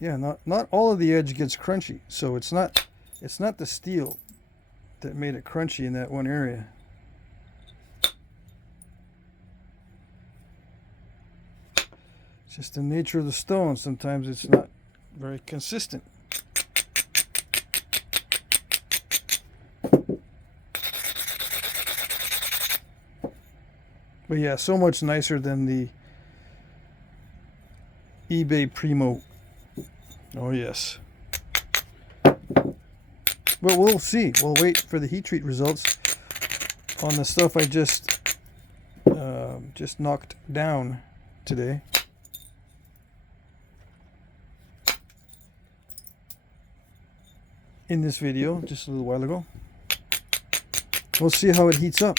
Yeah, not all of the edge gets crunchy, so it's not the steel that made it crunchy in that one area. It's just the nature of the stone. Sometimes it's not very consistent. But yeah, so much nicer than the eBay Primo. Oh yes. Well, we'll see. We'll wait for the heat treat results on the stuff I just knocked down today. In this video, just a little while ago. We'll see how it heats up.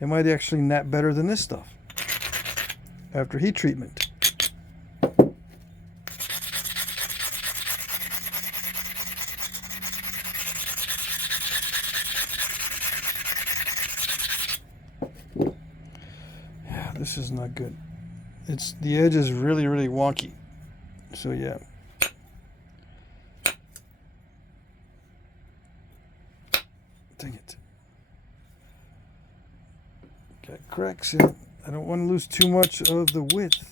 It might actually nap better than this stuff after heat treatment. This is not good. The edge is really wonky. So yeah. Dang it. Got cracks in it. I don't want to lose too much of the width.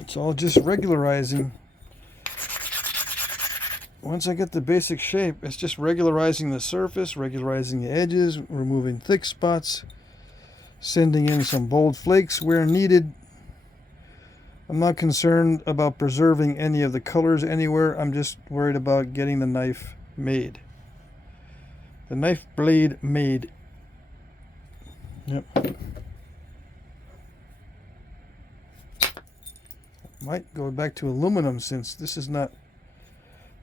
It's all just regularizing. Once I get the basic shape, it's just regularizing the surface, regularizing the edges, removing thick spots, sending in some bold flakes where needed. I'm not concerned about preserving any of the colors anywhere. I'm just worried about getting the knife made. The knife blade made. Yep. Might go back to aluminum since this is not,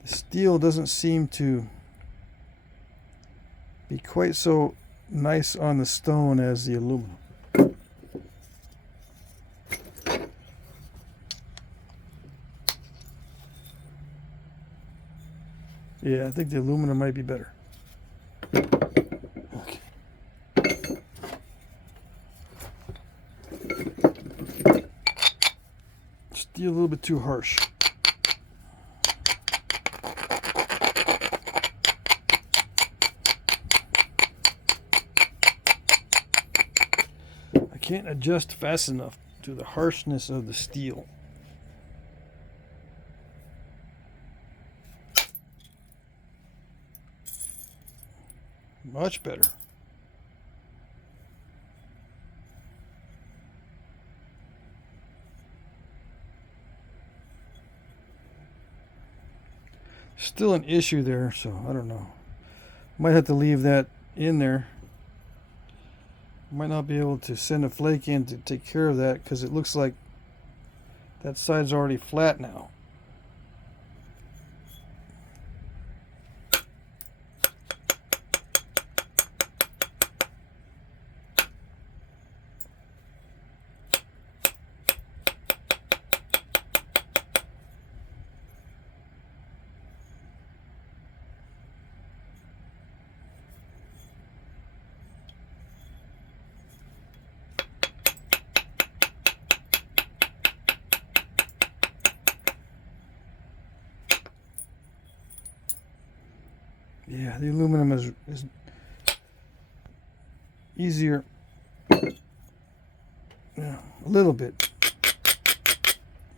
the steel doesn't seem to be quite so nice on the stone as the aluminum. Yeah, I think the aluminum might be better. Okay. Steel a little bit too harsh. I can't adjust fast enough to the harshness of the steel. Much better. Still an issue there, so I don't know. Might have to leave that in there. Might not be able to send a flake in to take care of that because it looks like that side's already flat now. Yeah, the aluminum is easier. Yeah, a little bit.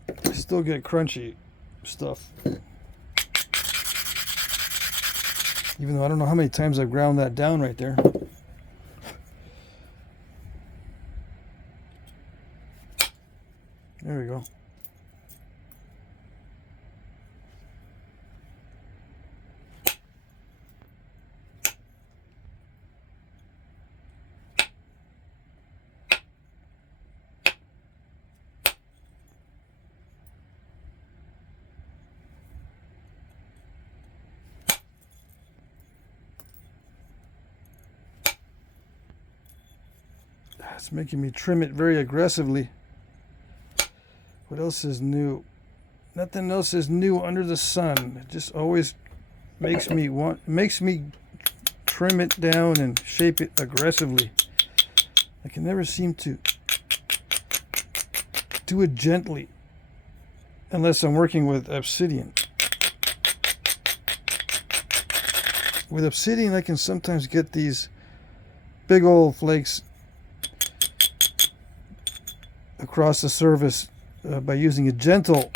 I still get crunchy stuff. Even though I don't know how many times I've ground that down right there. There we go. It's making me trim it very aggressively. What else is new? Nothing else is new under the sun. It just always makes me trim it down and shape it aggressively. I can never seem to do it gently unless I'm working with Obsidian. With Obsidian, I can sometimes get these big old flakes across the surface by using a gentle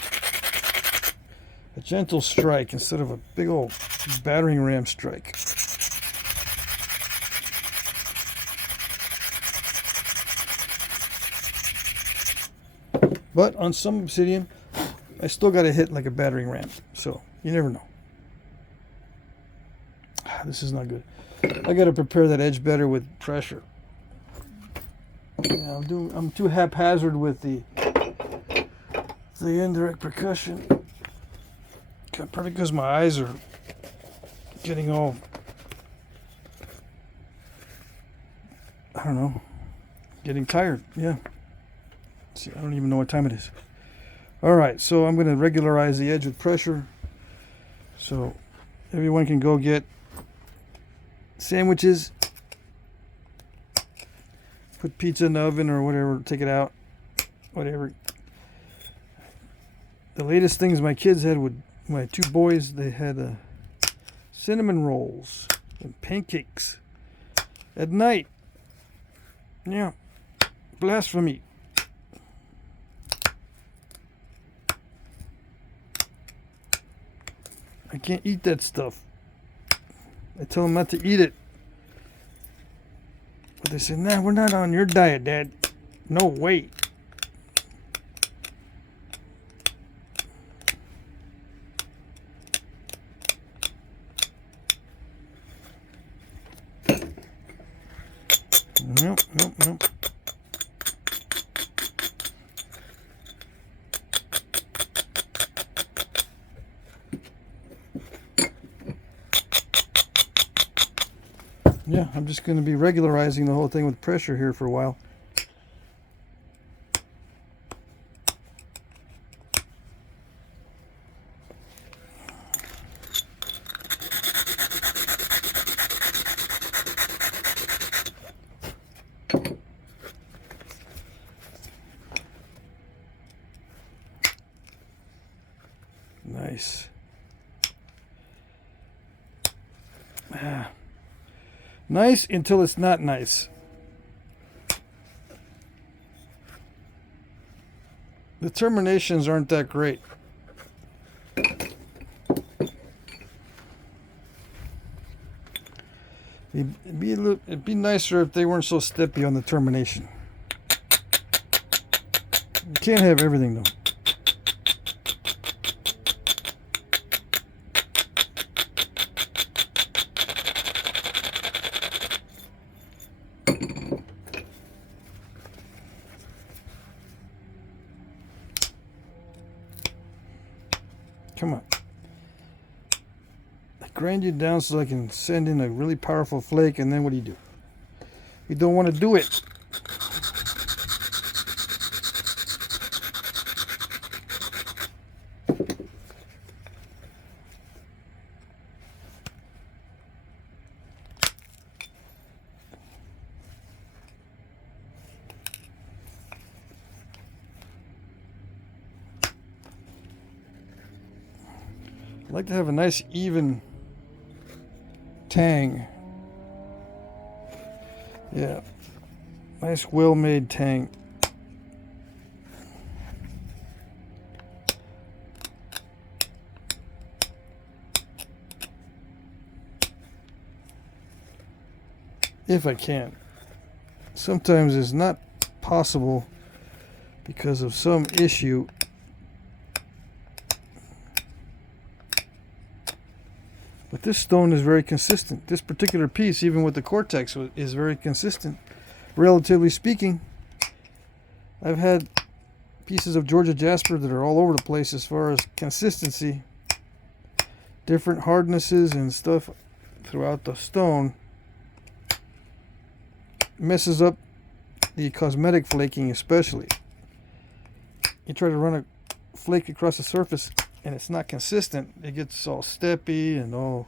strike instead of a big old battering ram strike. But on some Obsidian, I still got to hit like a battering ram, so you never know. This is not good. I got to prepare that edge better with pressure. Yeah, I'm too haphazard with the indirect percussion. Probably because my eyes are getting all, I don't know, getting tired. Yeah. See, I don't even know what time it is. All right, so I'm going to regularize the edge with pressure so everyone can go get sandwiches, put pizza in the oven or whatever, take it out, whatever. The latest things my kids had with my two boys, they had cinnamon rolls and pancakes at night. Yeah, blasphemy. I can't eat that stuff. I tell them not to eat it. But they say, nah, we're not on your diet, Dad. No way. Nope. Yeah, I'm just going to be regularizing the whole thing with pressure here for a while. Nice until it's not nice. The terminations aren't that great. It'd be nicer if they weren't so steppy on the termination. You can't have everything though. Come on. I grind you down so I can send in a really powerful flake, and then what do? You don't want to do it. I like to have a nice even tang. Yeah, nice well-made tang. If I can. Sometimes it's not possible because of some issue. But this stone is very consistent. This particular piece, even with the cortex, is very consistent, relatively speaking. I've had pieces of Georgia Jasper that are all over the place as far as consistency. Different hardnesses and stuff throughout the stone. Messes up the cosmetic flaking especially. You try to run a flake across the surface and it's not consistent, it gets all steppy and all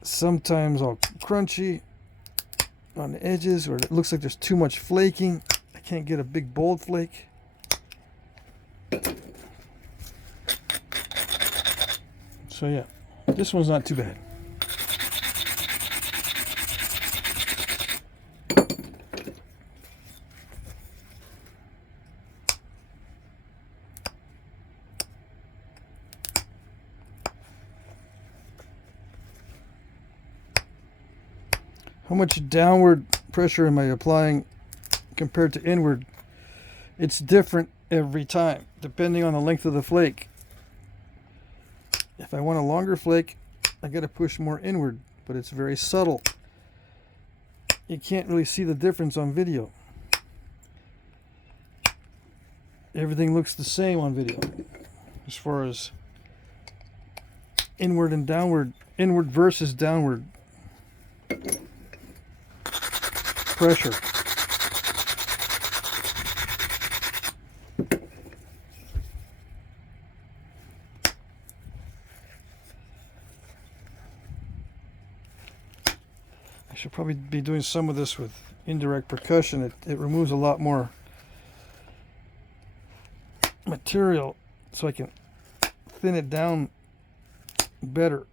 sometimes all crunchy on the edges, or it looks like there's too much flaking. I can't get a big bold flake. So yeah, this one's not too bad. How much downward pressure am I applying compared to inward? It's different every time, depending on the length of the flake. If I want a longer flake, I got to push more inward, but it's very subtle. You can't really see the difference on video. Everything looks the same on video as far as inward and downward, inward versus downward pressure. I should probably be doing some of this with indirect percussion. It removes a lot more material so I can thin it down better.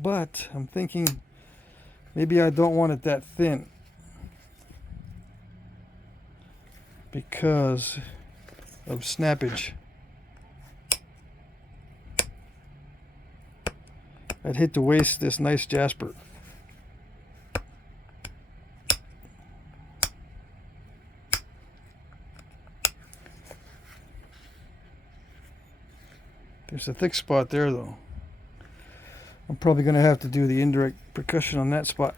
But I'm thinking maybe I don't want it that thin because of snappage. I'd hate to waste this nice Jasper. There's a thick spot there though. I'm probably going to have to do the indirect percussion on that spot.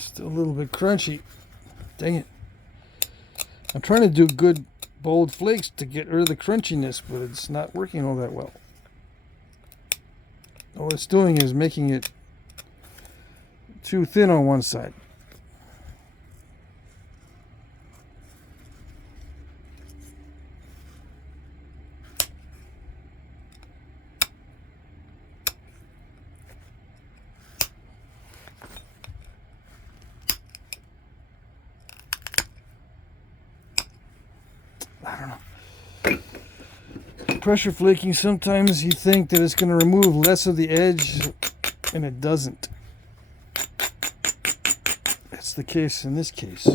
Still a little bit crunchy. Dang it. I'm trying to do good bold flakes to get rid of the crunchiness, but it's not working all that well. All it's doing is making it too thin on one side. I don't know. Pressure flaking, sometimes you think that it's going to remove less of the edge, and it doesn't. That's the case in this case.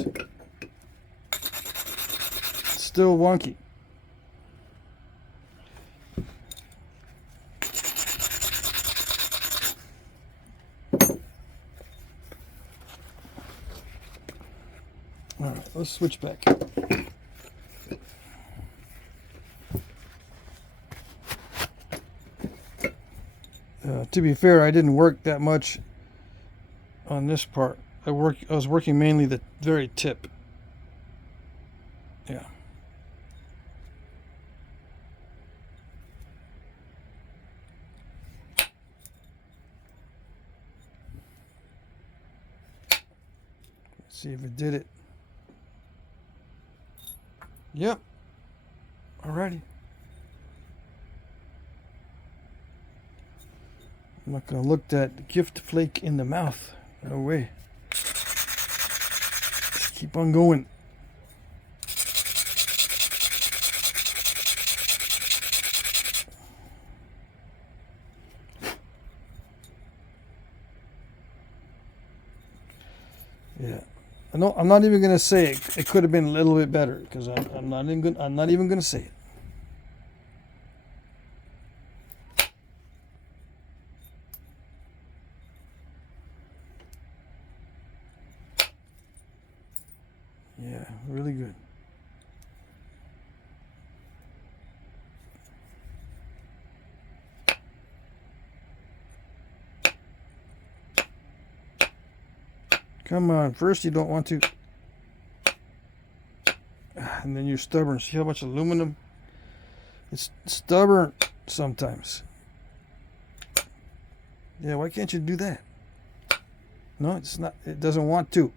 It's still wonky. All right, let's switch back. To be fair, I didn't work that much on this part. I was working mainly the very tip. Yeah. Let's see if it did it. Yep. Alrighty. I'm not going to look that gift flake in the mouth. No way. Just keep on going. Yeah. No, I'm not even going to say it. It could have been a little bit better because I'm not even going to say it. Yeah, really good. Come on, first you don't want to, and then you're stubborn. See how much aluminum? It's stubborn sometimes. Yeah, why can't you do that? No, it's not. It doesn't want to.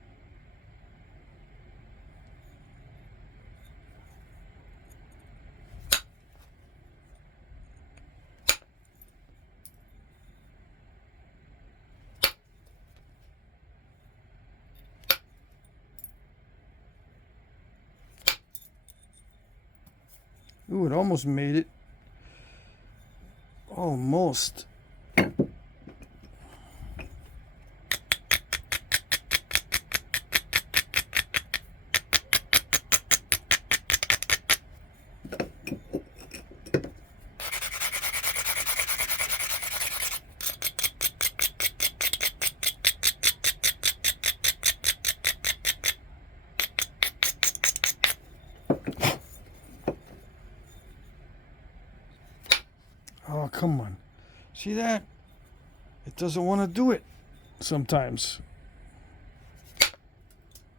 Ooh, it almost made it. Almost. Oh, come on. See that? It doesn't want to do it sometimes.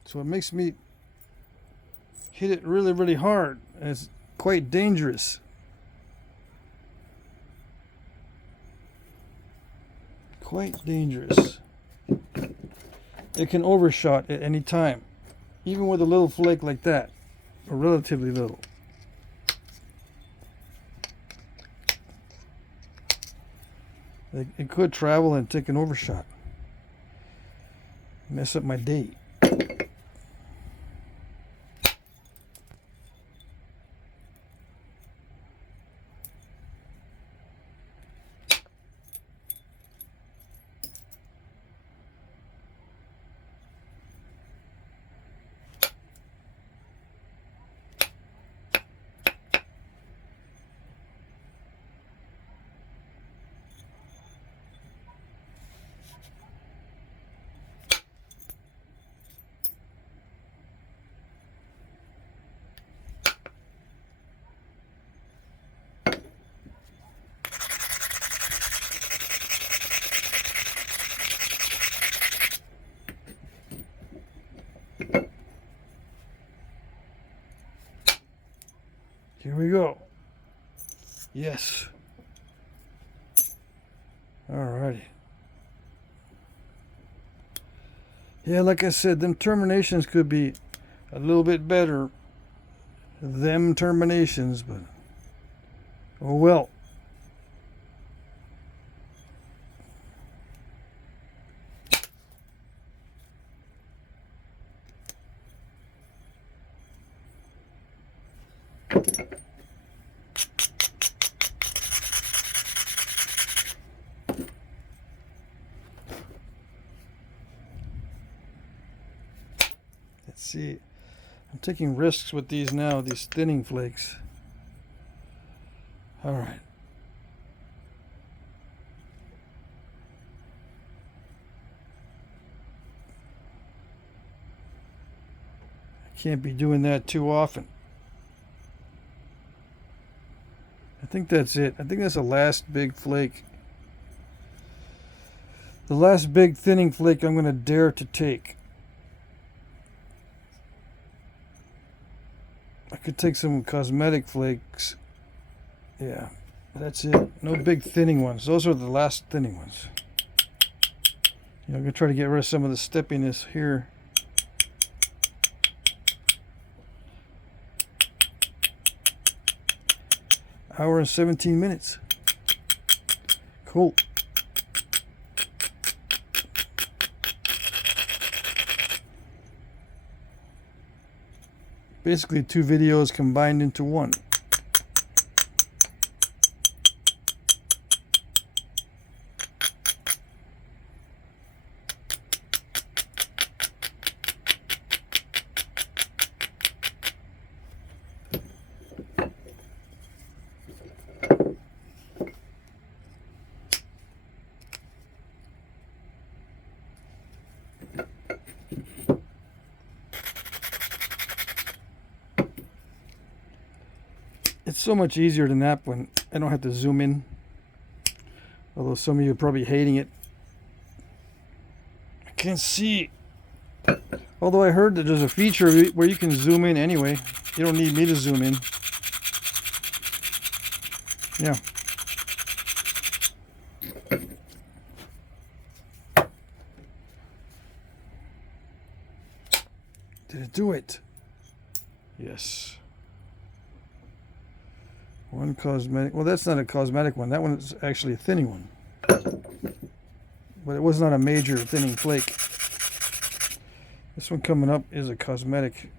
So it makes me hit it really, really hard. And it's quite dangerous. Quite dangerous. It can overshot at any time. Even with a little flake like that. Or relatively little. It could travel and take an overshot. Mess up my day. we go. Yes. Alrighty. Yeah, like I said, them terminations could be a little bit better. Them terminations, but oh well. Let's see. I'm taking risks with these now, these thinning flakes. All right. I can't be doing that too often. I think that's it. I think that's the last big flake. The last big thinning flake I'm going to dare to take. I could take some cosmetic flakes. Yeah, that's it. No big thinning ones. Those are the last thinning ones. I'm going to try to get rid of some of the steppiness here. Hour and 17 minutes. Cool. Basically 2 videos combined into one. It's so much easier to nap when I don't have to zoom in. Although some of you are probably hating it. I can't see. Although I heard that there's a feature where you can zoom in anyway. You don't need me to zoom in. Yeah. Did it do it? Yes. One cosmetic. Well, that's not a cosmetic one. That one is actually a thinning one. But it was not a major thinning flake. This one coming up is a cosmetic.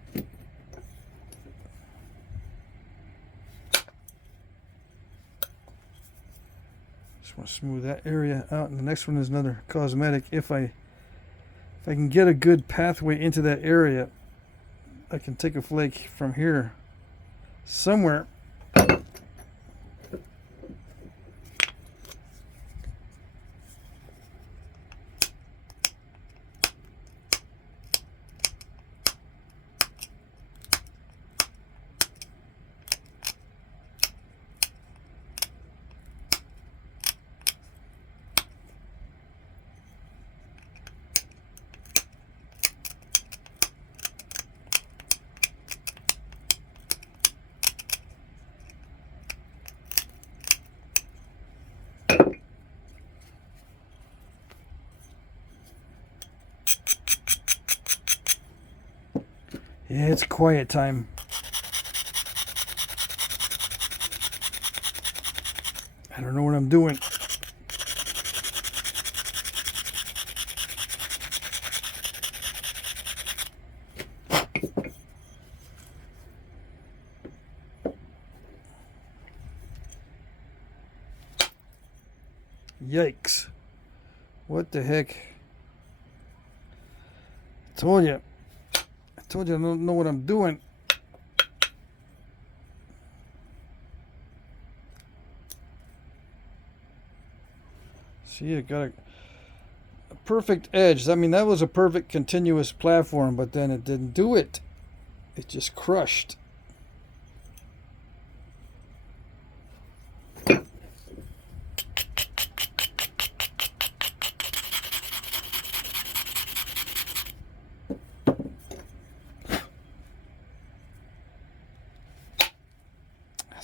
Just want to smooth that area out. And the next one is another cosmetic. If I can get a good pathway into that area, I can take a flake from here somewhere. Yeah, it's quiet time. I don't know what I'm doing. Yikes. What the heck? I told you I don't know what I'm doing. See, I got a perfect edge. I mean, that was a perfect continuous platform, but then it didn't do it. It just crushed.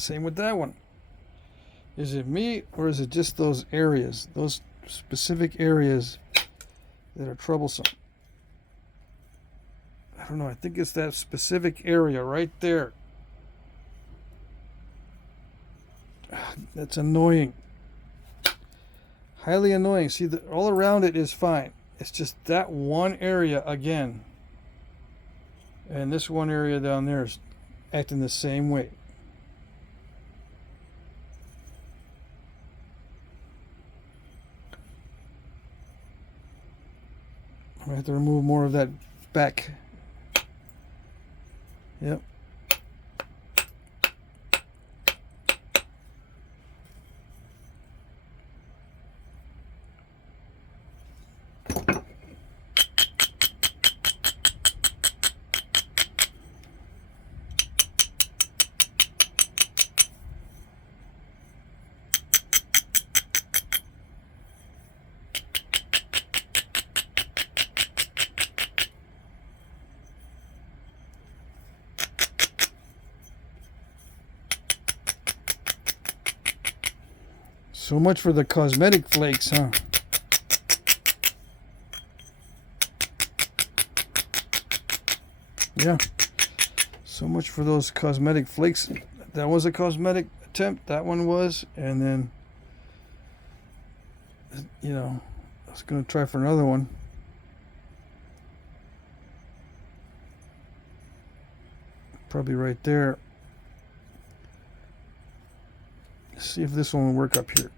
Same with that one. Is it me, or is it just those areas, those specific areas that are troublesome? I don't know. I think it's that specific area right there. That's annoying. Highly annoying. See, all around it is fine. It's just that one area again. And this one area down there is acting the same way. I have to remove more of that back. Yep. So much for the cosmetic flakes, huh? Yeah. So much for those cosmetic flakes. That was a cosmetic attempt. That one was. And then, you know, I was going to try for another one. Probably right there. Let's see if this one will work up here.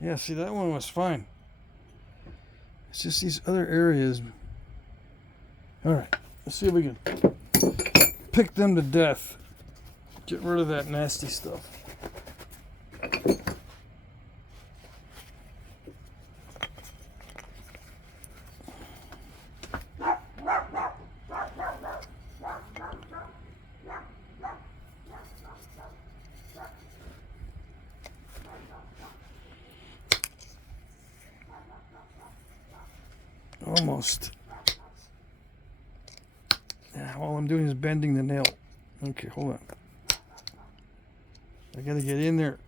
Yeah, see, that one was fine. It's just these other areas. All right, let's see if we can pick them to death. Get rid of that nasty stuff. Almost. Yeah, all I'm doing is bending the nail. Okay, hold on. I gotta get in there.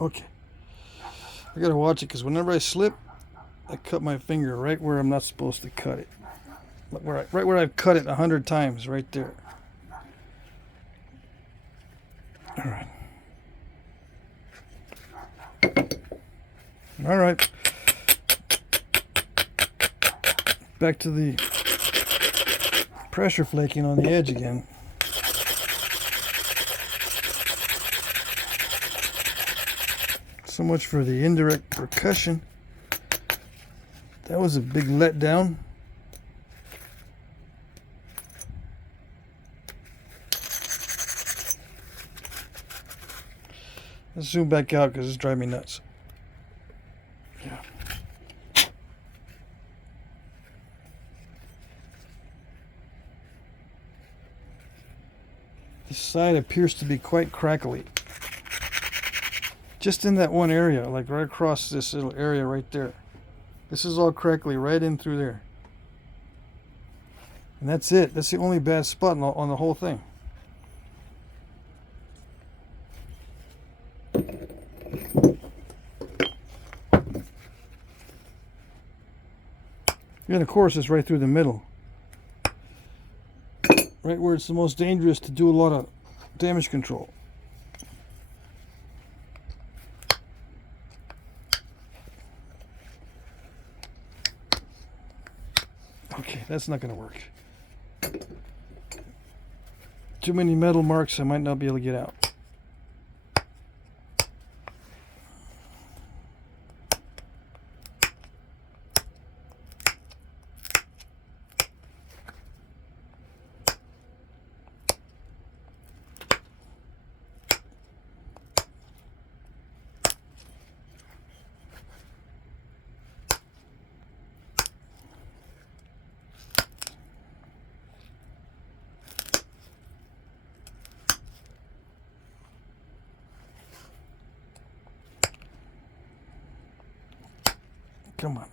Okay. I gotta watch it because whenever I slip, I cut my finger right where I'm not supposed to cut it. Right where I've cut it 100 times, right there. All right. All right. Back to the pressure flaking on the edge again. So much for the indirect percussion. That was a big letdown. Let's zoom back out because it's driving me nuts. Yeah. This side appears to be quite crackly. Just in that one area, like right across this little area right there. This is all crackly right in through there. And that's it. That's the only bad spot on the whole thing. And of course it's right through the middle. Right where it's the most dangerous to do a lot of damage control. That's not going to work. Too many metal marks, I might not be able to get out. Come on.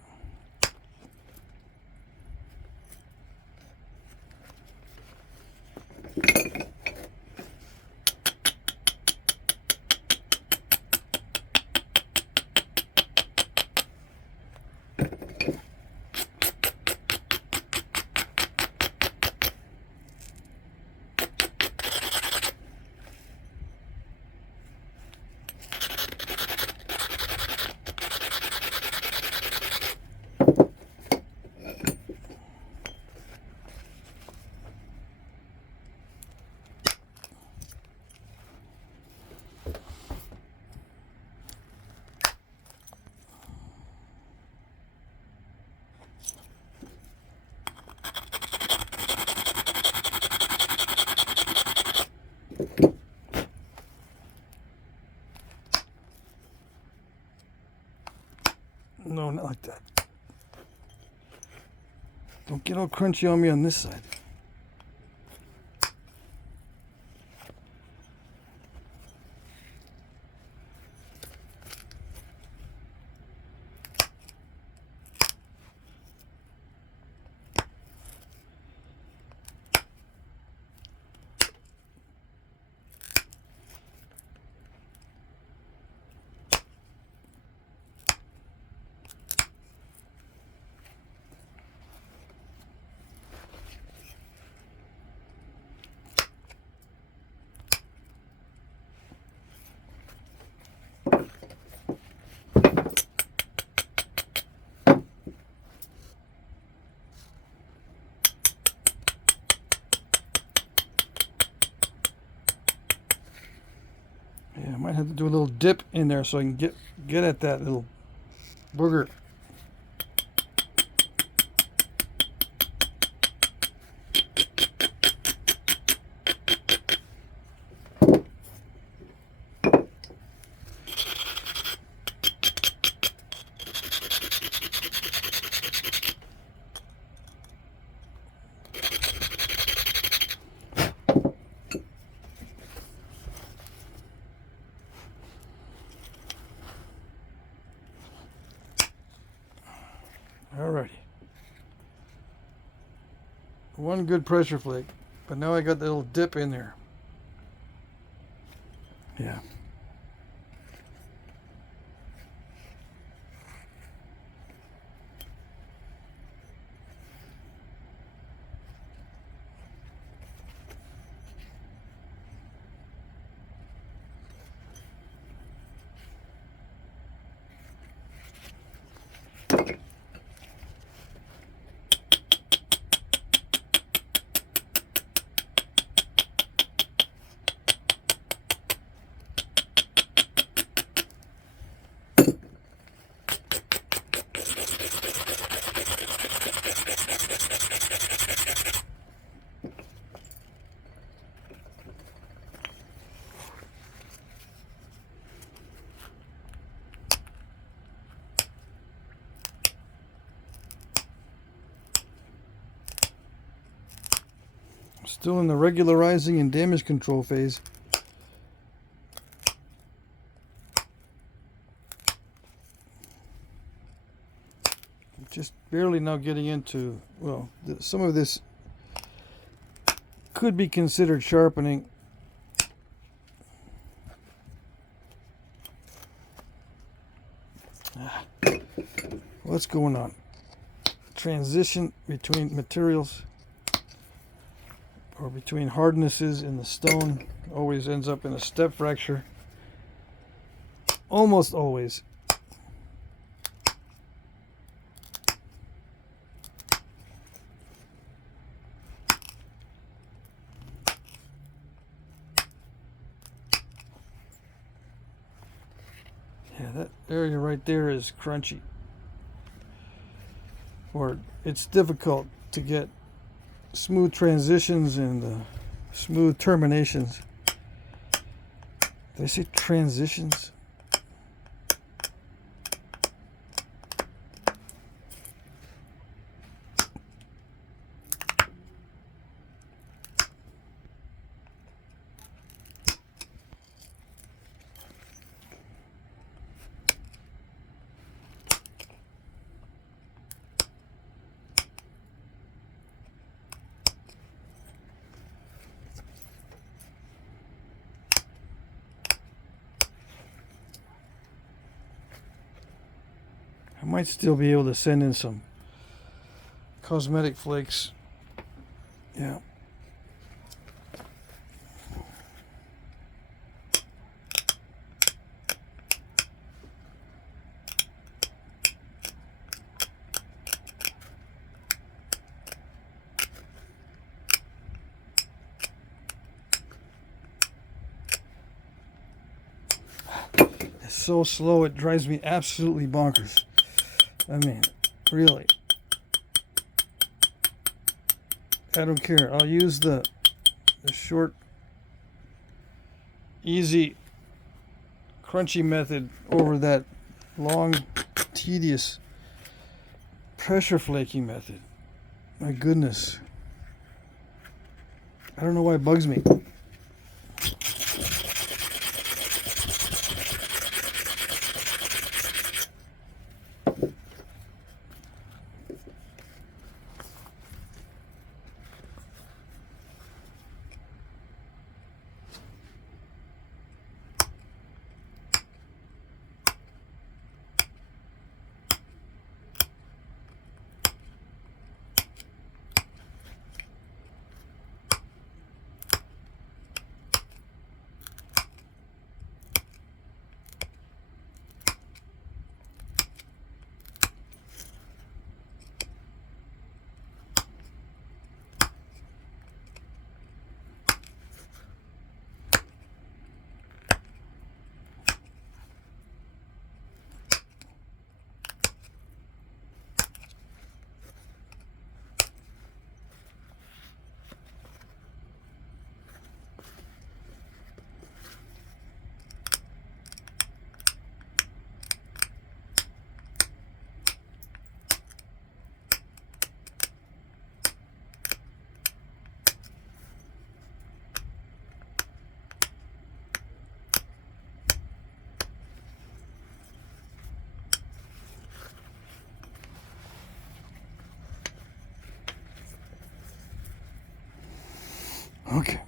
No, not like that. Don't get all crunchy on me on this side. Yeah, I might have to do a little dip in there so I can get at that little booger. Alrighty. One good pressure flake, but now I got that little dip in there. Yeah. Still in the regularizing and damage control phase. Just barely now getting into, well, some of this could be considered sharpening. What's going on? Transition between materials, or between hardnesses in the stone, always ends up in a step fracture. Almost always. Yeah, that area right there is crunchy. Or it's difficult to get smooth transitions and smooth terminations. Did I say transitions? I might still be able to send in some cosmetic flakes. Yeah. It's so slow, it drives me absolutely bonkers. I mean, really. I don't care. I'll use the short, easy, crunchy method over that long, tedious pressure flaking method. My goodness. I don't know why it bugs me. Okay.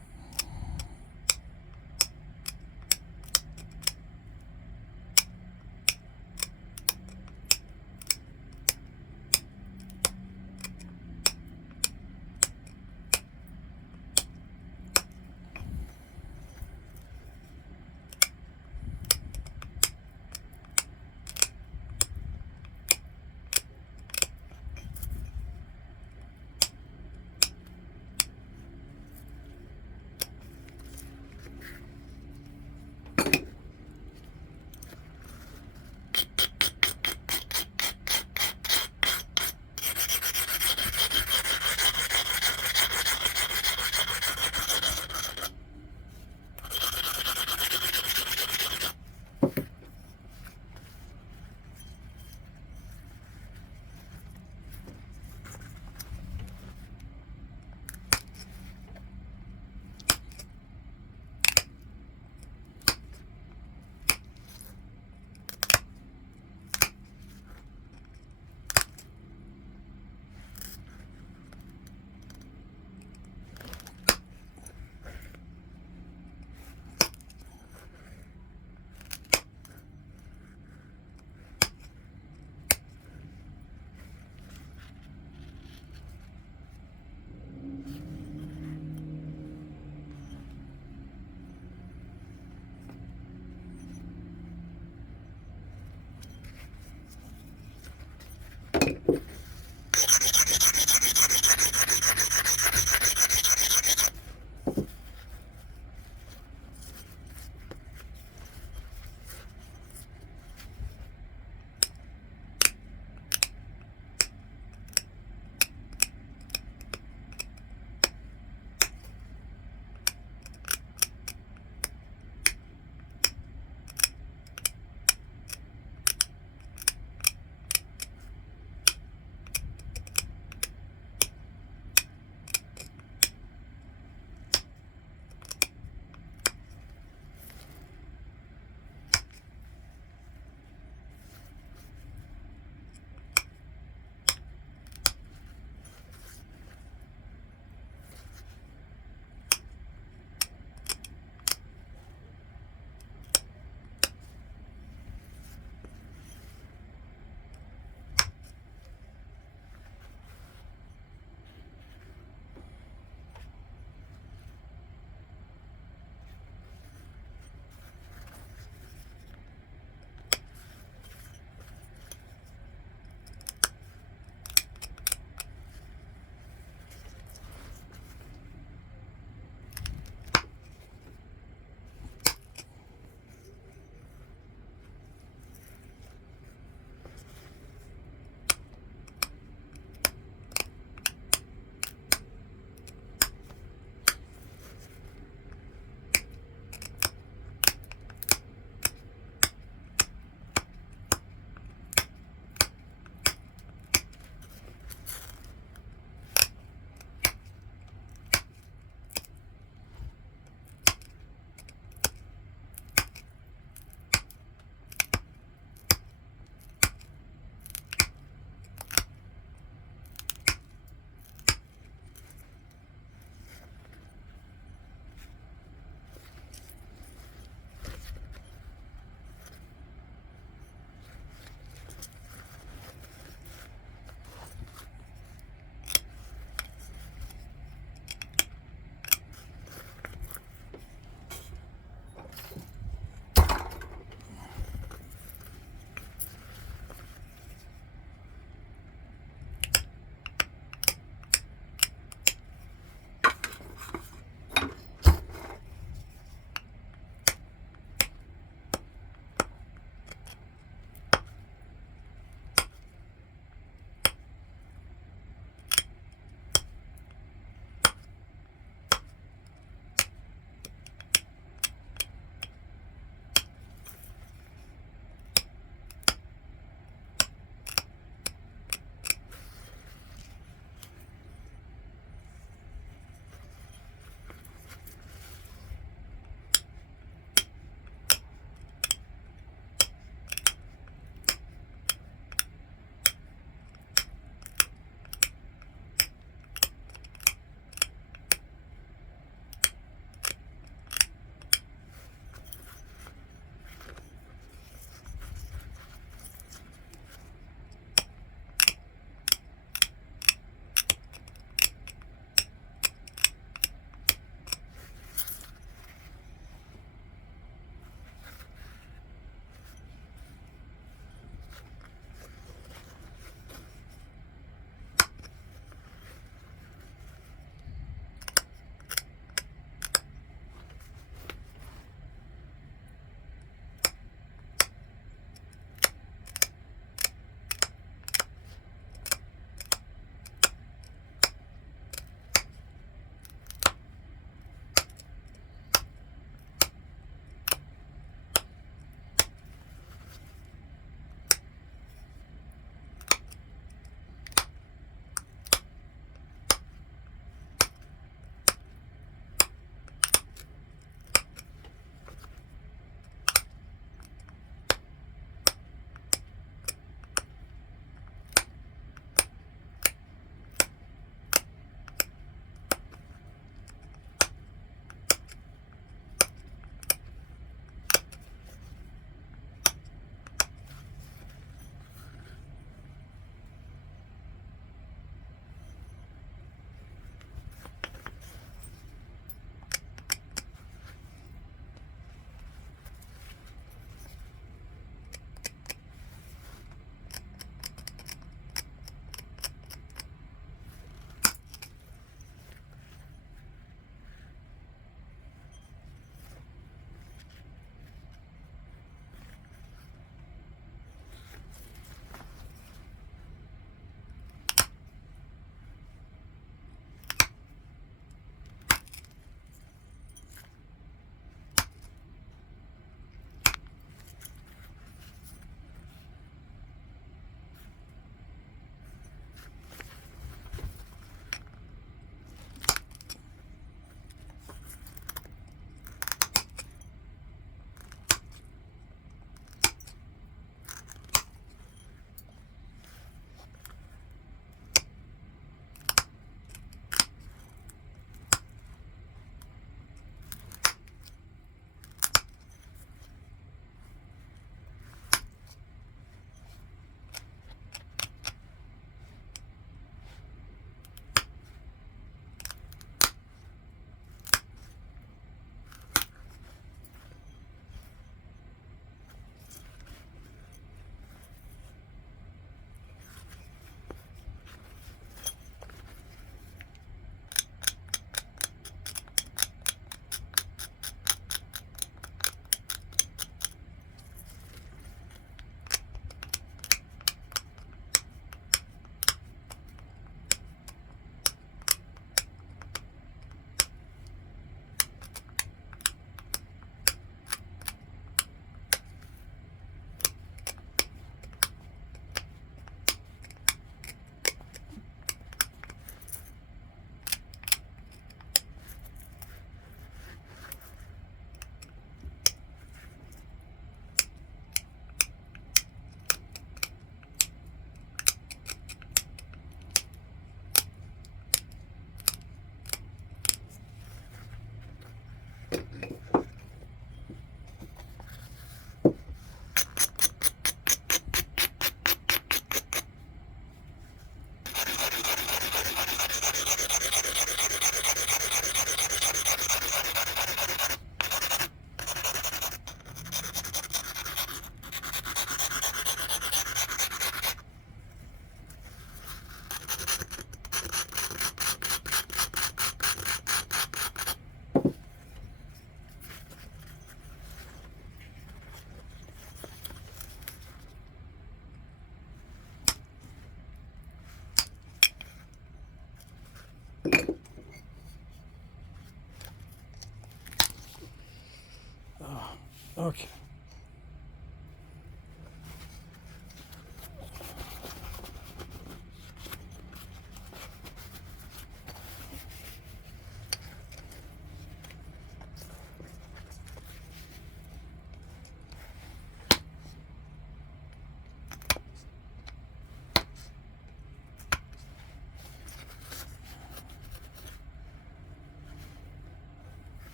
Okay.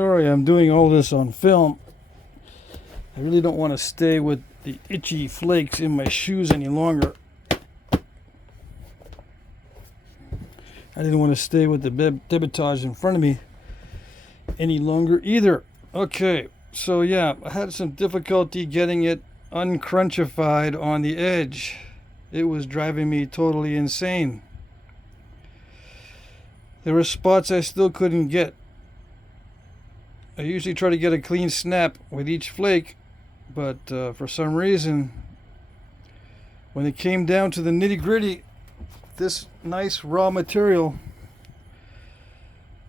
Sorry, I'm doing all this on film. I really don't want to stay with the itchy flakes in my shoes any longer. I didn't want to stay with the debitage in front of me any longer either. Okay, so yeah, I had some difficulty getting it uncrunchified on the edge. It was driving me totally insane. There were spots I still couldn't get. I usually try to get a clean snap with each flake, but for some reason, when it came down to the nitty-gritty, this nice raw material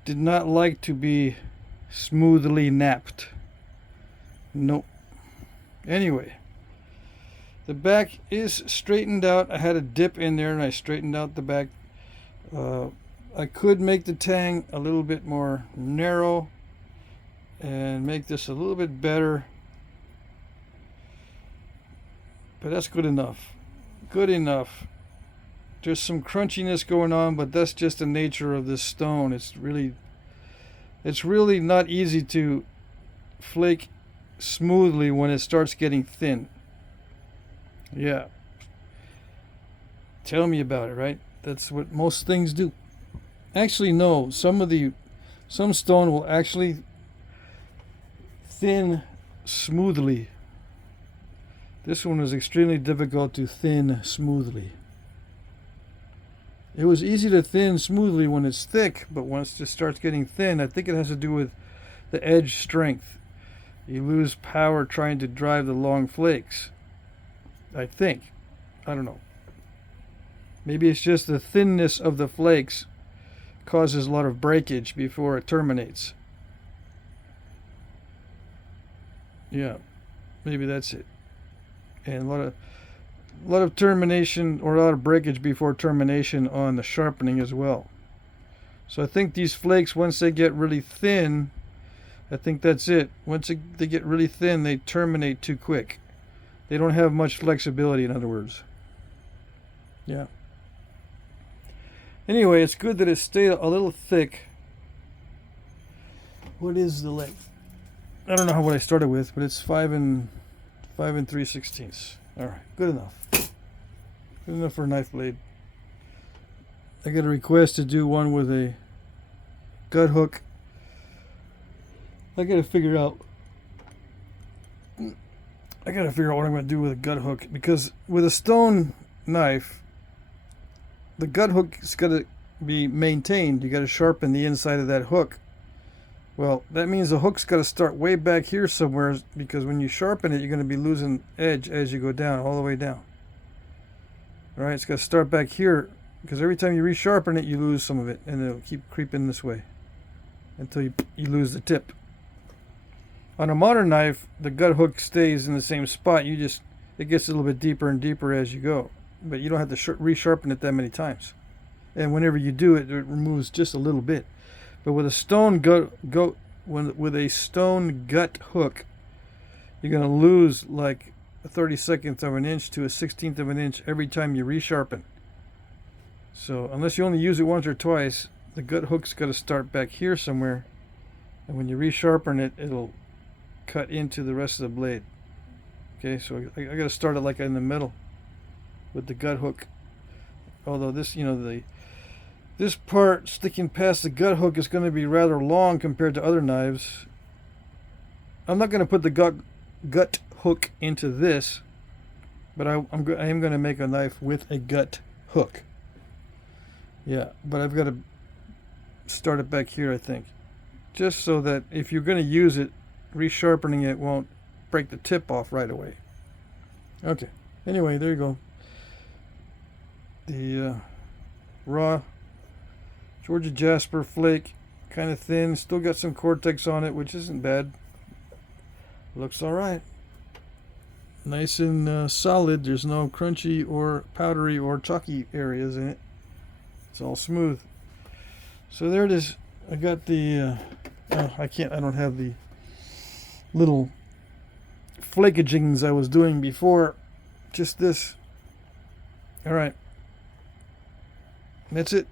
did not like to be smoothly napped. Nope. Anyway, the back is straightened out. I had a dip in there and I straightened out the back. I could make the tang a little bit more narrow and make this a little bit better, but that's good enough. Good enough. There's some crunchiness going on, but that's just the nature of this stone. It's really not easy to flake smoothly when it starts getting thin. Yeah. Tell me about it, right? That's what most things do. Actually, no. Some stone will actually thin smoothly. This one was extremely difficult to thin smoothly. It was easy to thin smoothly when it's thick, but once it starts getting thin, I think it has to do with the edge strength. You lose power trying to drive the long flakes. I think. I don't know. Maybe it's just the thinness of the flakes causes a lot of breakage before it terminates. Yeah, maybe that's it. And a lot of termination, or a lot of breakage before termination on the sharpening as well. So I think these flakes, once they get really thin, I think that's it. Once they get really thin, they terminate too quick. They don't have much flexibility, in other words. Yeah. Anyway, it's good that it stayed a little thick. What is the length? I don't know what I started with, but it's 5 3/16. All right, good enough. Good enough for a knife blade. I got a request to do one with a gut hook. I gotta figure out what I'm gonna do with a gut hook, because with a stone knife, the gut hook is gonna be maintained. You gotta sharpen the inside of that hook. Well, that means the hook's got to start way back here somewhere, because when you sharpen it, you're going to be losing edge as you go down, all the way down. All right, it's got to start back here, because every time you resharpen it, you lose some of it, and it'll keep creeping this way until you lose the tip. On a modern knife, the gut hook stays in the same spot. It gets a little bit deeper and deeper as you go, but you don't have to resharpen it that many times. And whenever you do it, it removes just a little bit. But with a stone gut hook, you're going to lose like a 32nd of an inch to a 16th of an inch every time you resharpen. So unless you only use it once or twice, the gut hook's got to start back here somewhere, and when you resharpen it, it'll cut into the rest of the blade. Okay, so I got to start it like in the middle with the gut hook. Although this, this part sticking past the gut hook is going to be rather long compared to other knives. I'm not going to put the gut hook into this, but I am going to make a knife with a gut hook. Yeah, but I've got to start it back here, I think, just so that if you're going to use it, resharpening it won't break the tip off right away. Okay, anyway, there you go. The raw Georgia Jasper flake, kind of thin, still got some cortex on it, which isn't bad. Looks all right. Nice and solid. There's no crunchy or powdery or chalky areas in it. It's all smooth. So there it is. I got the I don't have the little flakagings I was doing before. Just this. All right. That's it.